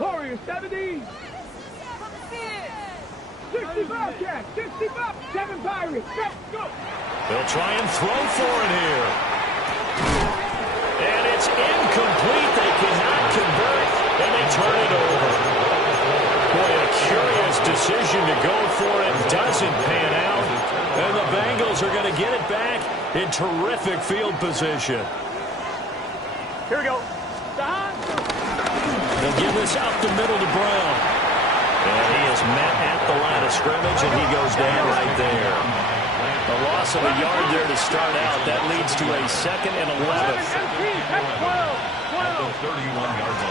Warriors 70. 65 Cats, 65, 7 Pirates, let's go! They'll try and throw for it here. And it's incomplete. They cannot convert, and they turn it over. Boy, a curious decision to go for it. Doesn't pan out. And the Bengals are going to get it back in terrific field position. Here we go. They'll give this out the middle to Brown. And he is met at the line of scrimmage, and he goes down right there. A loss of a yard there to start out. That leads to a 2nd and 11.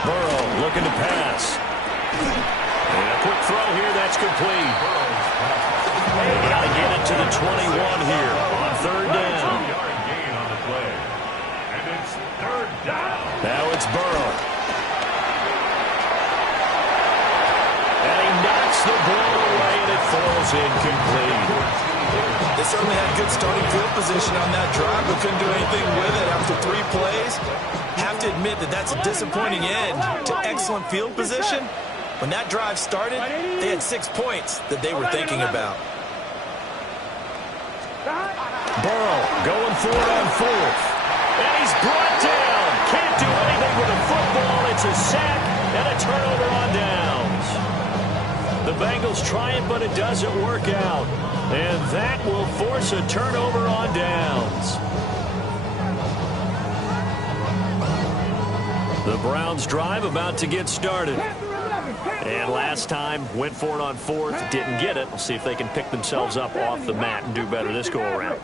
Burrow looking to pass. And a quick throw here. That's complete. They got to get it to the 21 here on 3rd down. Now it's Burrow. Knocks the ball away, and it falls incomplete. They certainly had good starting field position on that drive, but couldn't do anything with it after 3 plays. Have to admit that that's a disappointing end to excellent field position. When that drive started, they had 6 points that they were thinking about. Burrow going for it on 4th. And he's brought down. Can't do anything with the football. It's a sack and a turnover on downs. The Bengals try it, but it doesn't work out. And that will force a turnover on downs. The Browns drive about to get started. And last time, went for it on 4th, didn't get it. We'll see if they can pick themselves up off the mat and do better this go-around.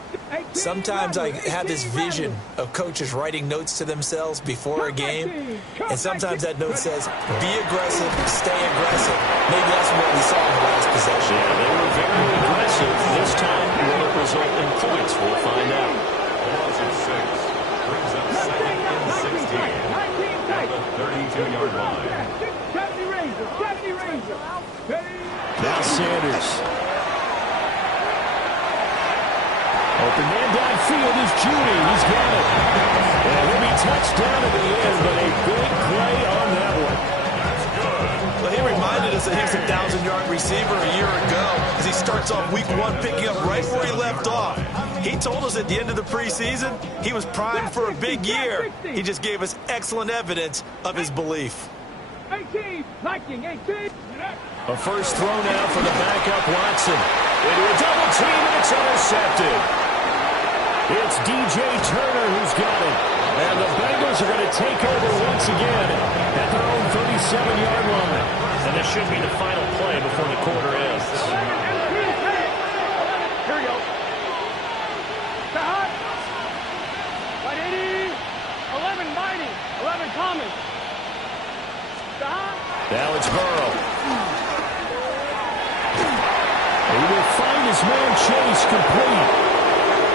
Sometimes I have this vision of coaches writing notes to themselves before a game, and sometimes that note says, be aggressive, stay aggressive. Maybe that's what we saw in the last possession. Yeah, they were very aggressive. This time, will it result in points? We'll find out. Loss of 6 brings up 2nd and 16 at the 32-yard line. 70 Ranger. Now Sanders. Open man downfield is Judy. He's got it. And he'll be touchdown at the end, but a big play on that one. Well, he reminded us that he was a 1,000-yard receiver a year ago as he starts off week 1 picking up right where he left off. He told us at the end of the preseason he was primed for a big year. He just gave us excellent evidence of his belief. 18, liking 18. A first throw now for the backup Watson. Into a double team, and it's intercepted. It's DJ Turner who's got it. And the Bengals are going to take over once again at their own 37-yard line. And this should be the final play before the quarter ends. Here we go. Stop. 180. 11 Mighty. 11 Thomas. Stop. Now it's Burrow. He will find his man Chase complete.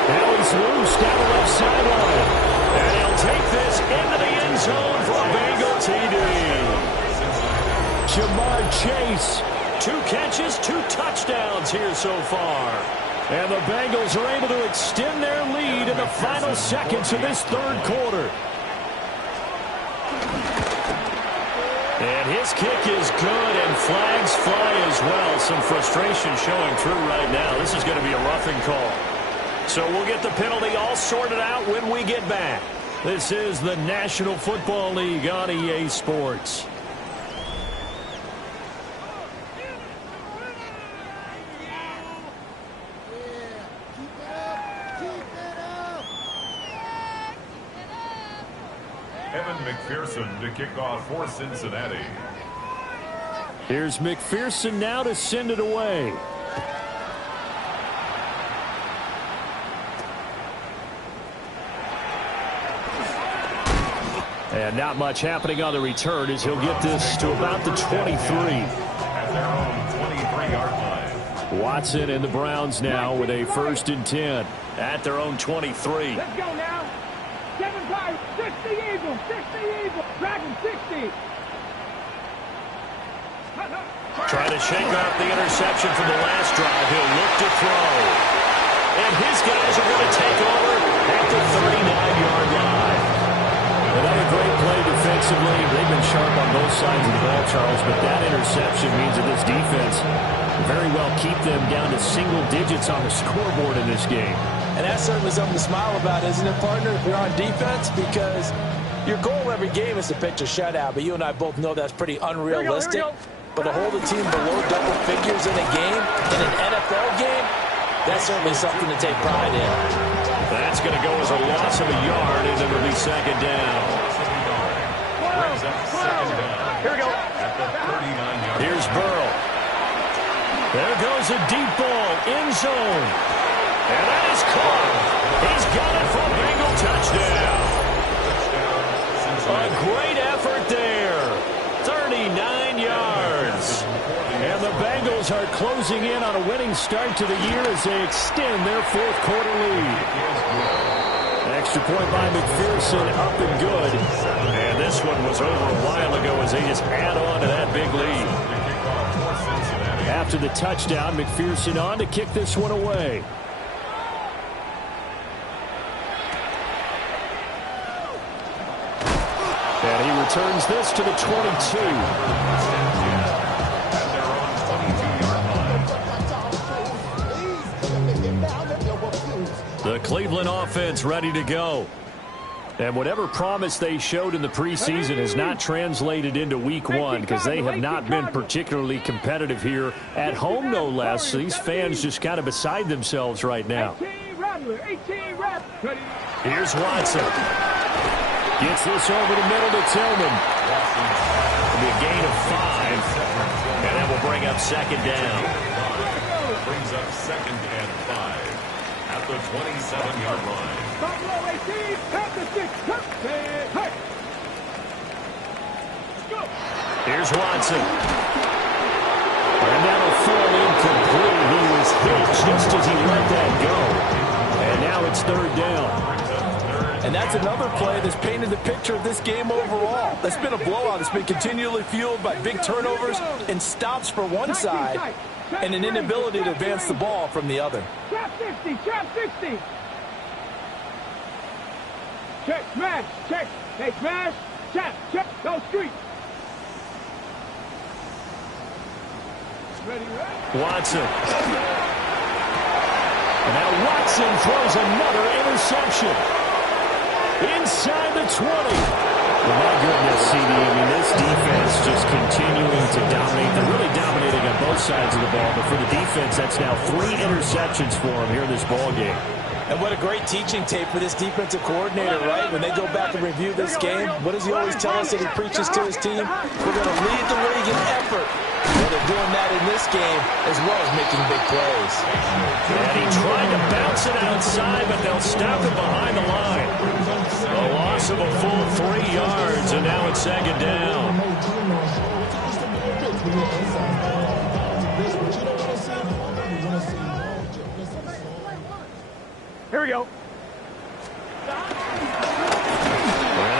Now he's loose down the left sideline. And he'll take this into the end zone for a Bengal TD. Jamar Chase, 2 catches, 2 touchdowns here so far. And the Bengals are able to extend their lead in the final seconds of this 3rd quarter. And his kick is good, and flags fly as well. Some frustration showing through right now. This is going to be a roughing call. So we'll get the penalty all sorted out when we get back. This is the National Football League on EA Sports. Evan McPherson to kick off for Cincinnati. Here's McPherson now to send it away. And not much happening on the return as he'll get this to about the 23. At their own 23-yard line. Watson and the Browns now with a 1st and 10 at their own 23. Let's go now. 7-5, 60 Eagles, 60 Eagles, Dragon 60. Trying to shake off the interception from the last drive. He'll look to throw. And his guys are going to take over at the 39-yard line. Another great play defensively. They've been sharp on both sides of the ball, Charles, but that interception means that this defense very well keep them down to single digits on the scoreboard in this game. And that's certainly something to smile about, isn't it, partner, if you're on defense? Because your goal every game is to pitch a shutout, but you and I both know that's pretty unrealistic. Here we go. But to hold a team below double figures in a game, in an NFL game, that's certainly something to take pride in. That's going to go as a loss of a yard, and it'll be 2nd down. Brings up 2nd down. Here we go. At the 39-yard line. Here's Burrow. There goes a deep ball, end zone. And that is caught. He's got it for a Bengal touchdown. A great effort there. 39 yards. And the Bengals are closing in on a winning start to the year as they extend their 4th quarter lead. Extra point by McPherson, up and good. And this one was over a while ago as they just add on to that big lead. After the touchdown, McPherson on to kick this one away. And he returns this to the 22. The Cleveland offense ready to go. And whatever promise they showed in the preseason has not translated into week 1 because they have not been particularly competitive here at home, no less. These fans just kind of beside themselves right now. 18 Rattler. Here's Watson. Gets this over the middle to Tillman. It'll be a gain of 5. And that will bring up 2nd down. Brings up 2nd and 5. At the 27-yard line. Top row 18, tap the 6, hey. Go. Here's Watson. And that'll fall incomplete. He was hit just as he let that go. And now it's 3rd down. And that's another play that's painted the picture of this game overall. That's been a blowout. It's been continually fueled by big turnovers and stops for one side and an inability to advance the ball from the other. Trap 60, trap 60. Check, smash, check. Hey, smash, tap, check, go street. Ready, ready? Watson. And now Watson throws another interception. Inside the 20. Well, my goodness, CD. I mean, this defense just continuing to dominate. They're really dominating on both sides of the ball. But for the defense, that's now 3 interceptions for them here in this ball game. And what a great teaching tape for this defensive coordinator, right? When they go back and review this game, what does he always tell us that he preaches to his team? We're going to lead the league in effort. Well, they're doing that in this game as well as making big plays. And he tried to bounce it outside, but they'll stop it behind the line. A loss of a full 3 yards, and now it's 2nd down. Here we go. Well,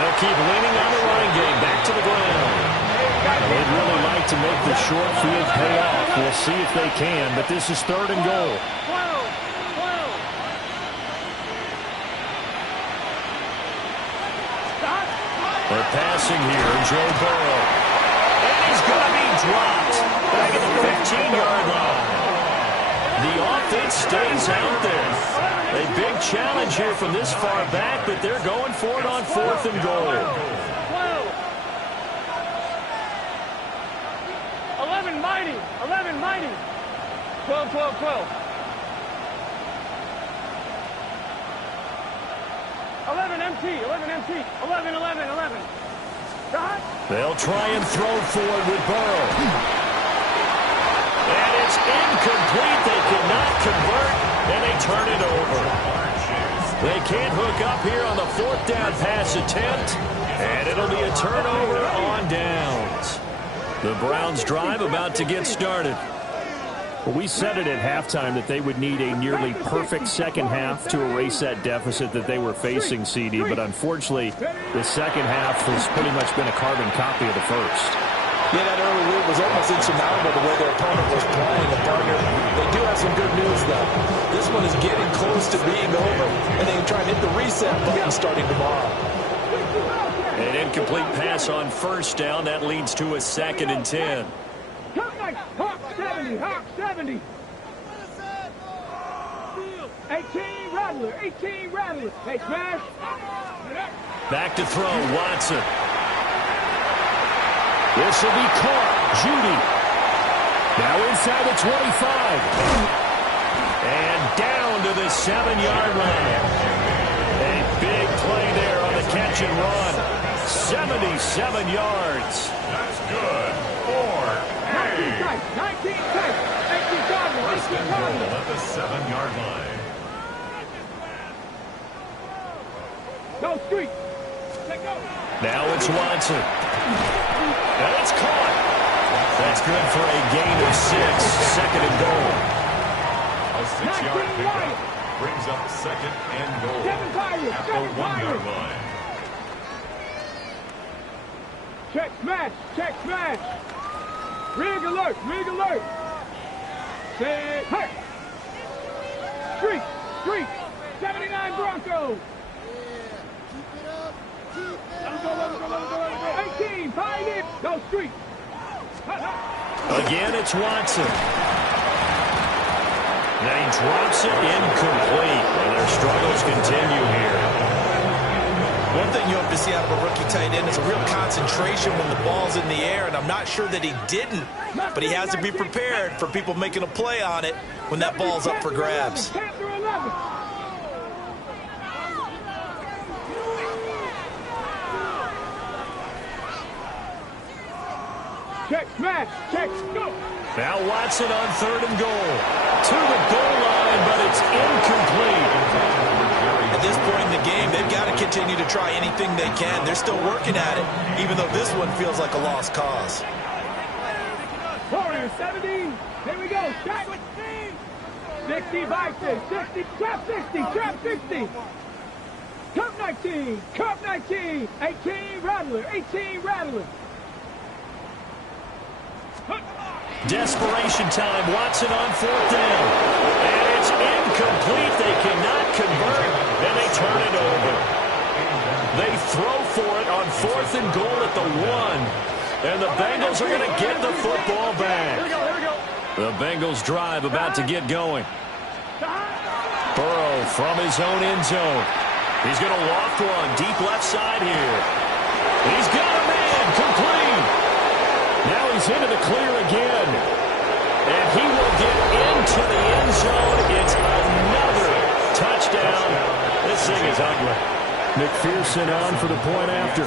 they'll keep leaning on the running game. Back to the ground. They'd really like to make the short field pay off. We'll see if they can, but this is 3rd and goal. 12. They're passing here, Joe Burrow. And he's going to be dropped back at the 15-yard line. The offense stays out there. A big challenge here from this far back, but they're going for it on 4th and goal. 11 mighty. 12. 11 MT. 11. Dot. They'll try and throw for it with Burrow. And it's incomplete. They cannot convert, and they turn it over. They can't hook up here on the fourth down pass attempt, and it'll be a turnover on downs. The Browns drive about to get started. Well, we said it at halftime that they would need a nearly perfect second half to erase that deficit that they were facing, CD. But unfortunately, the second half has pretty much been a carbon copy of the first. Yeah, that early lead was almost insurmountable the way their opponent was playing. And partner, they do have some good news, though. This one is getting close to being over, and they can try and hit the reset button starting tomorrow. An incomplete pass on first down. That leads to a 2nd and 10. Hawk 70, Hawk 70. 18 Rattler, 18 Rattler. Hey, smash. Back to throw, Watson. This will be caught. Judy. Now inside the 25. And down to the 7-yard line. A big play there on the catch and run. 77 yards. That's good. 19 tight, 19 tight. 18 Cardinal, 18 Cardinal. At the 7-yard line. Go street. Now it's Watson. And it's caught. That's good for a gain of 6. 2nd and goal. A 6-yard pickup brings up 2nd and goal at the 1-yard line. Check smash, check smash. Rig alert, rig alert. Say, hey. Street, street. 79 Broncos. Let him go, let him go, let him go, let him go. 18, Pioneer. Go street. Again, it's Watson. Now he drops it incomplete. And their struggles continue here. One thing you hope to see out of a rookie tight end is a real concentration when the ball's in the air, and I'm not sure that he didn't, but he has to be prepared for people making a play on it when that ball's up for grabs. Check, smash, check, go. Now Watson on 3rd and goal. To the goal line, but it's incomplete. At this point in the game, they've got to continue to try anything they can. They're still working at it, even though this one feels like a lost cause. Warriors 17. Here we go. Shot 60 Vikings. 60. Trap 60. Trap 60. Cup 19. Cup 19. 18 Rattler. 18 Rattler. Desperation time. Watson on 4th down. And it's incomplete. They cannot convert, and they turn it over. They throw for it on 4th and goal at the 1. And the Bengals are going to get the football back. The Bengals drive about to get going. Burrow from his own end zone. He's going to loft one deep left side here. He's got a man complete. Now he's into the clear again. And he will get into the end zone. It's another touchdown. This thing is ugly. McPherson on for the point after.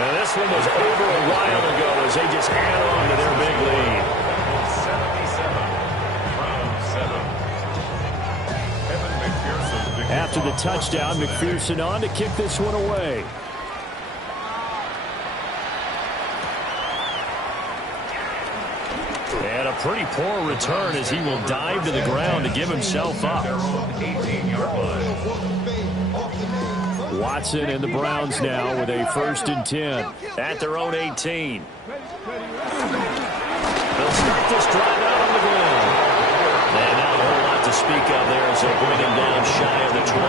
And this one was over a while ago as they just add on to their big lead. 77 from 7. After the touchdown, McPherson on to kick this one away. And a pretty poor return as he will dive to the ground to give himself up. Watson and the Browns now with a 1st and 10 at their own 18. They'll start this drive out on the ground. And not a whole lot to speak of there as they bring him down shy of the 20.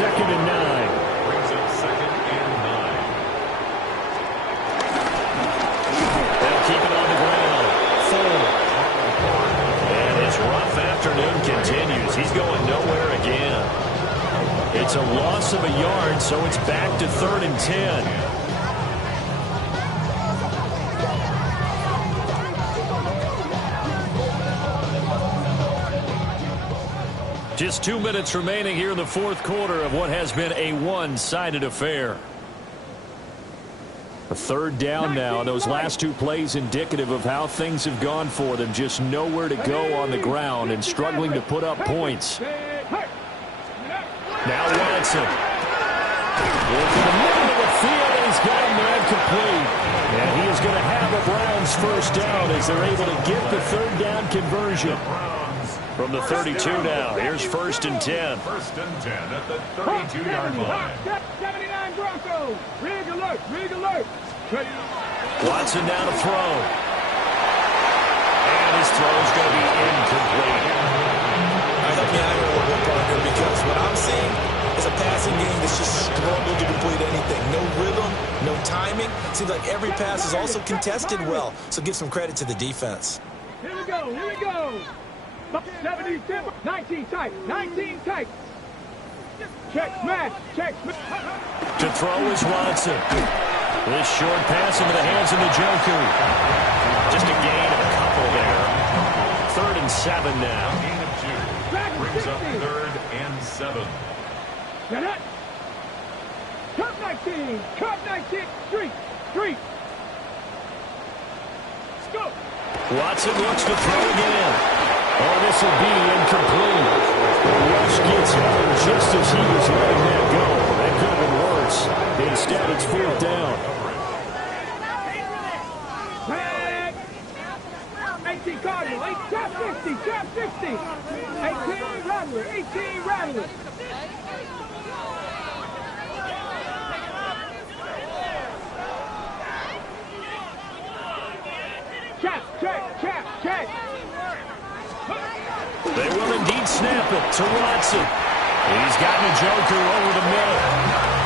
2nd and 9. Brings up 2nd and 9. They'll keep it on the ground. 4. And his rough afternoon continues. He's going nowhere again. It's a loss of a yard, so it's back to 3rd and 10. Just 2 minutes remaining here in the 4th quarter of what has been a one-sided affair. A 3rd down now, and those last 2 plays indicative of how things have gone for them. Just nowhere to go on the ground and struggling to put up points. Now Watson. Into the middle of the field, and he's got him there complete. And he is going to have a Browns first down as they're able to get the third down conversion. From the 32 now, here's 1st and 10. 1st and 10 at the 32-yard line. 79 Broncos. Rig alert, rig alert. Watson down to throw. And his throw is going to be incomplete. Help me out here a little bit, partner, because what I'm seeing is a passing game that's just struggled to complete anything. No rhythm, no timing. Seems like every pass is also contested well, so give some credit to the defense. Here we go, here we go. 70, 19 tight, 19 tight. Check smash, check smash. To throw is Watson. This short pass into the hands of the Joker. Just a gain of a couple there. 3rd and 7 now. Gain of 2. Brings up 3rd and 7. Get it. Cup 19, Cup 19, street, street. Let's go. Watson looks to throw again. Oh, this will be incomplete. The rush gets him just as he was letting that go. That could have been worse. Instead, it's 4th down. 18 Cardinal, 8, trap 60, trap 60. 18 Rattler, 18 Rattler. Check. They will indeed snap it to Watson. He's gotten a Joker over the middle.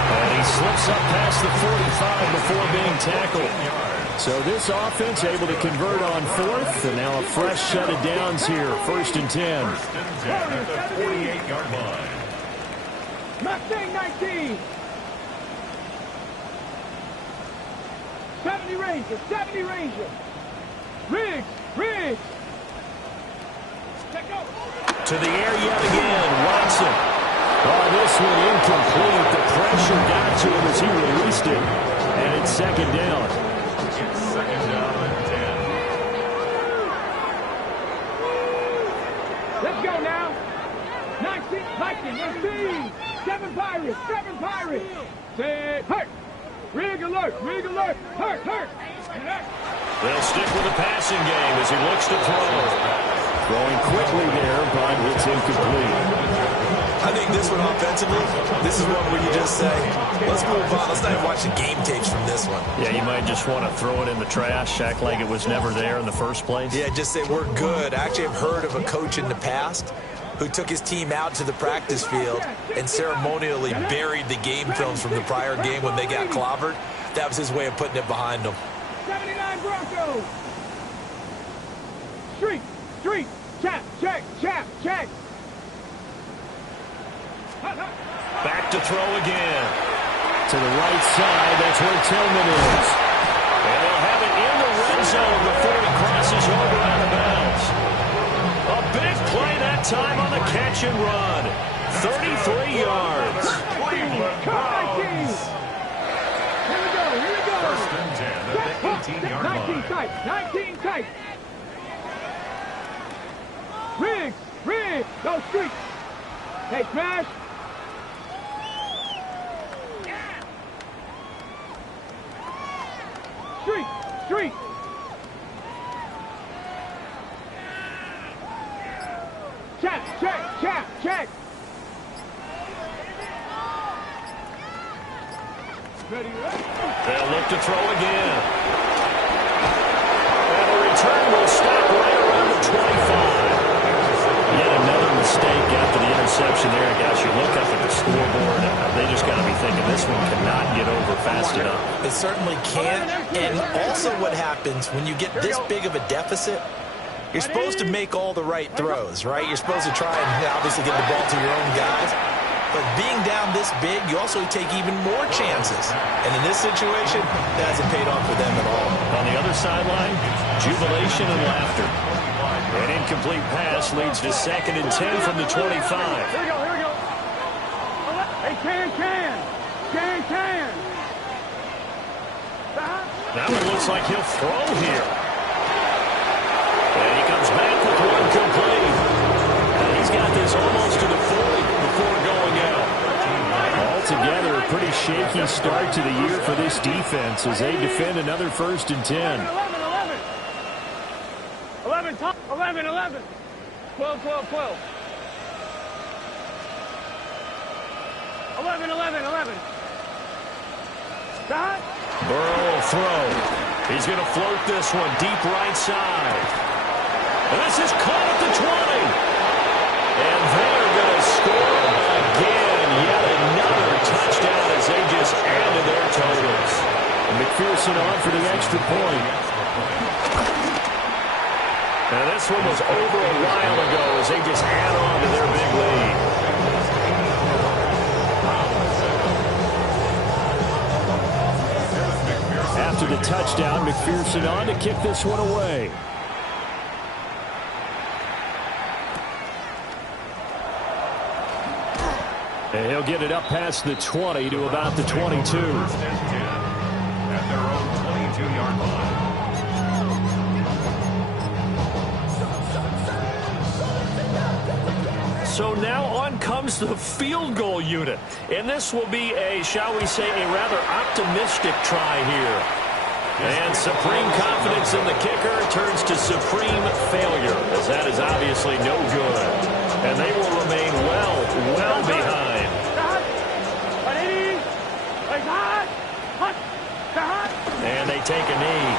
And he slips up past the 45 before being tackled. So this offense able to convert on 4th. And now a fresh set of downs here. 1st and 10. 1st and 10 at the 48-yard line. Mustang 19. 70 Ranger. Riggs. To the air yet again, Watson. Oh, this one incomplete. The pressure got to him as he released it. And it's 2nd down. It's 2nd down and 10. Let's go now. 19. 7 Pirates. Say, hurt. Rig alert. Hurt. They'll stick with the passing game as he looks to throw. Throwing quickly there, but it's incomplete. I think this one offensively, this is one where you just say, let's move on. Let's not even watch the game tapes from this one. Yeah, you might just want to throw it in the trash, act like it was never there in the first place. Yeah, just say we're good. I actually have heard of a coach in the past who took his team out to the practice field and ceremonially buried the game films from the prior game when they got clobbered. That was his way of putting it behind them. 79 Broncos. Street. Check. Back to throw again. To the right side, that's where Tillman is. And they'll have it in the red zone before he crosses over out of bounds. A big play that time on the catch and run. 33 yards. Cleveland Browns. Here we go. 1st and 10 at the 18-yard line. 19 tight. Riggs. Go street. Hey, smash. Street. Check. Ready. They'll look to throw again. And the return will stop right around the 25. Yet another mistake after the interception there. Guys, you look up at the scoreboard, they just got to be thinking this one cannot get over fast enough. It certainly can't. And also what happens when you get this big of a deficit, you're supposed to make all the right throws, right? You're supposed to try and obviously get the ball to your own guys. But being down this big, you also take even more chances. And in this situation, that hasn't paid off for them at all. On the other sideline, jubilation and laughter. An incomplete pass leads to 2nd and 10 from the 25. Here we go. Hey, can. That one looks like he'll throw here. And he comes back with one complete. And he's got this almost to the 40 before going out. shaky start to the year for this defense as they defend another 1st and 10. 11. 12. 11. Stop. Burrow will throw. He's going to float this one deep right side. And this is caught at the 20. And they're going to score again. Yet another touchdown as they just added their totals. And McPherson on for the extra point. And this one was over a while ago as they just add on to their big lead. After the touchdown, McPherson on to kick this one away. And he'll get it up past the 20 to about the 22. First and 10 at their own 22-yard line. So now on comes the field goal unit. And this will be a, shall we say, a rather optimistic try here. And supreme confidence in the kicker turns to supreme failure, as that is obviously no good. And they will remain well behind. And they take a knee.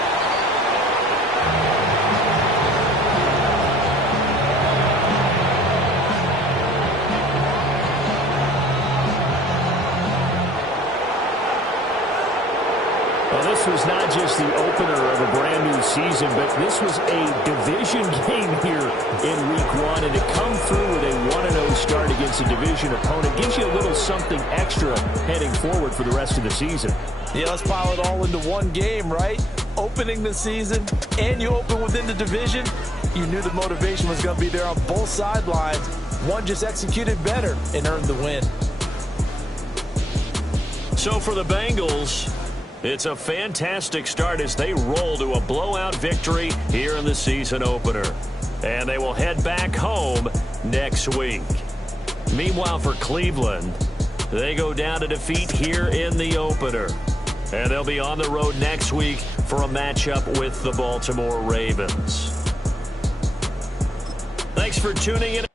Well, this was not just the opener of a brand-new season, but this was a division game here in Week 1, and to come through with a 1-0 start against a division opponent gives you a little something extra heading forward for the rest of the season. Yeah, let's pile it all into one game, right? Opening the season, and you open within the division. You knew the motivation was going to be there on both sidelines. One just executed better and earned the win. So for the Bengals, it's a fantastic start as they roll to a blowout victory here in the season opener. And they will head back home next week. Meanwhile, for Cleveland, they go down to defeat here in the opener. And they'll be on the road next week for a matchup with the Baltimore Ravens. Thanks for tuning in.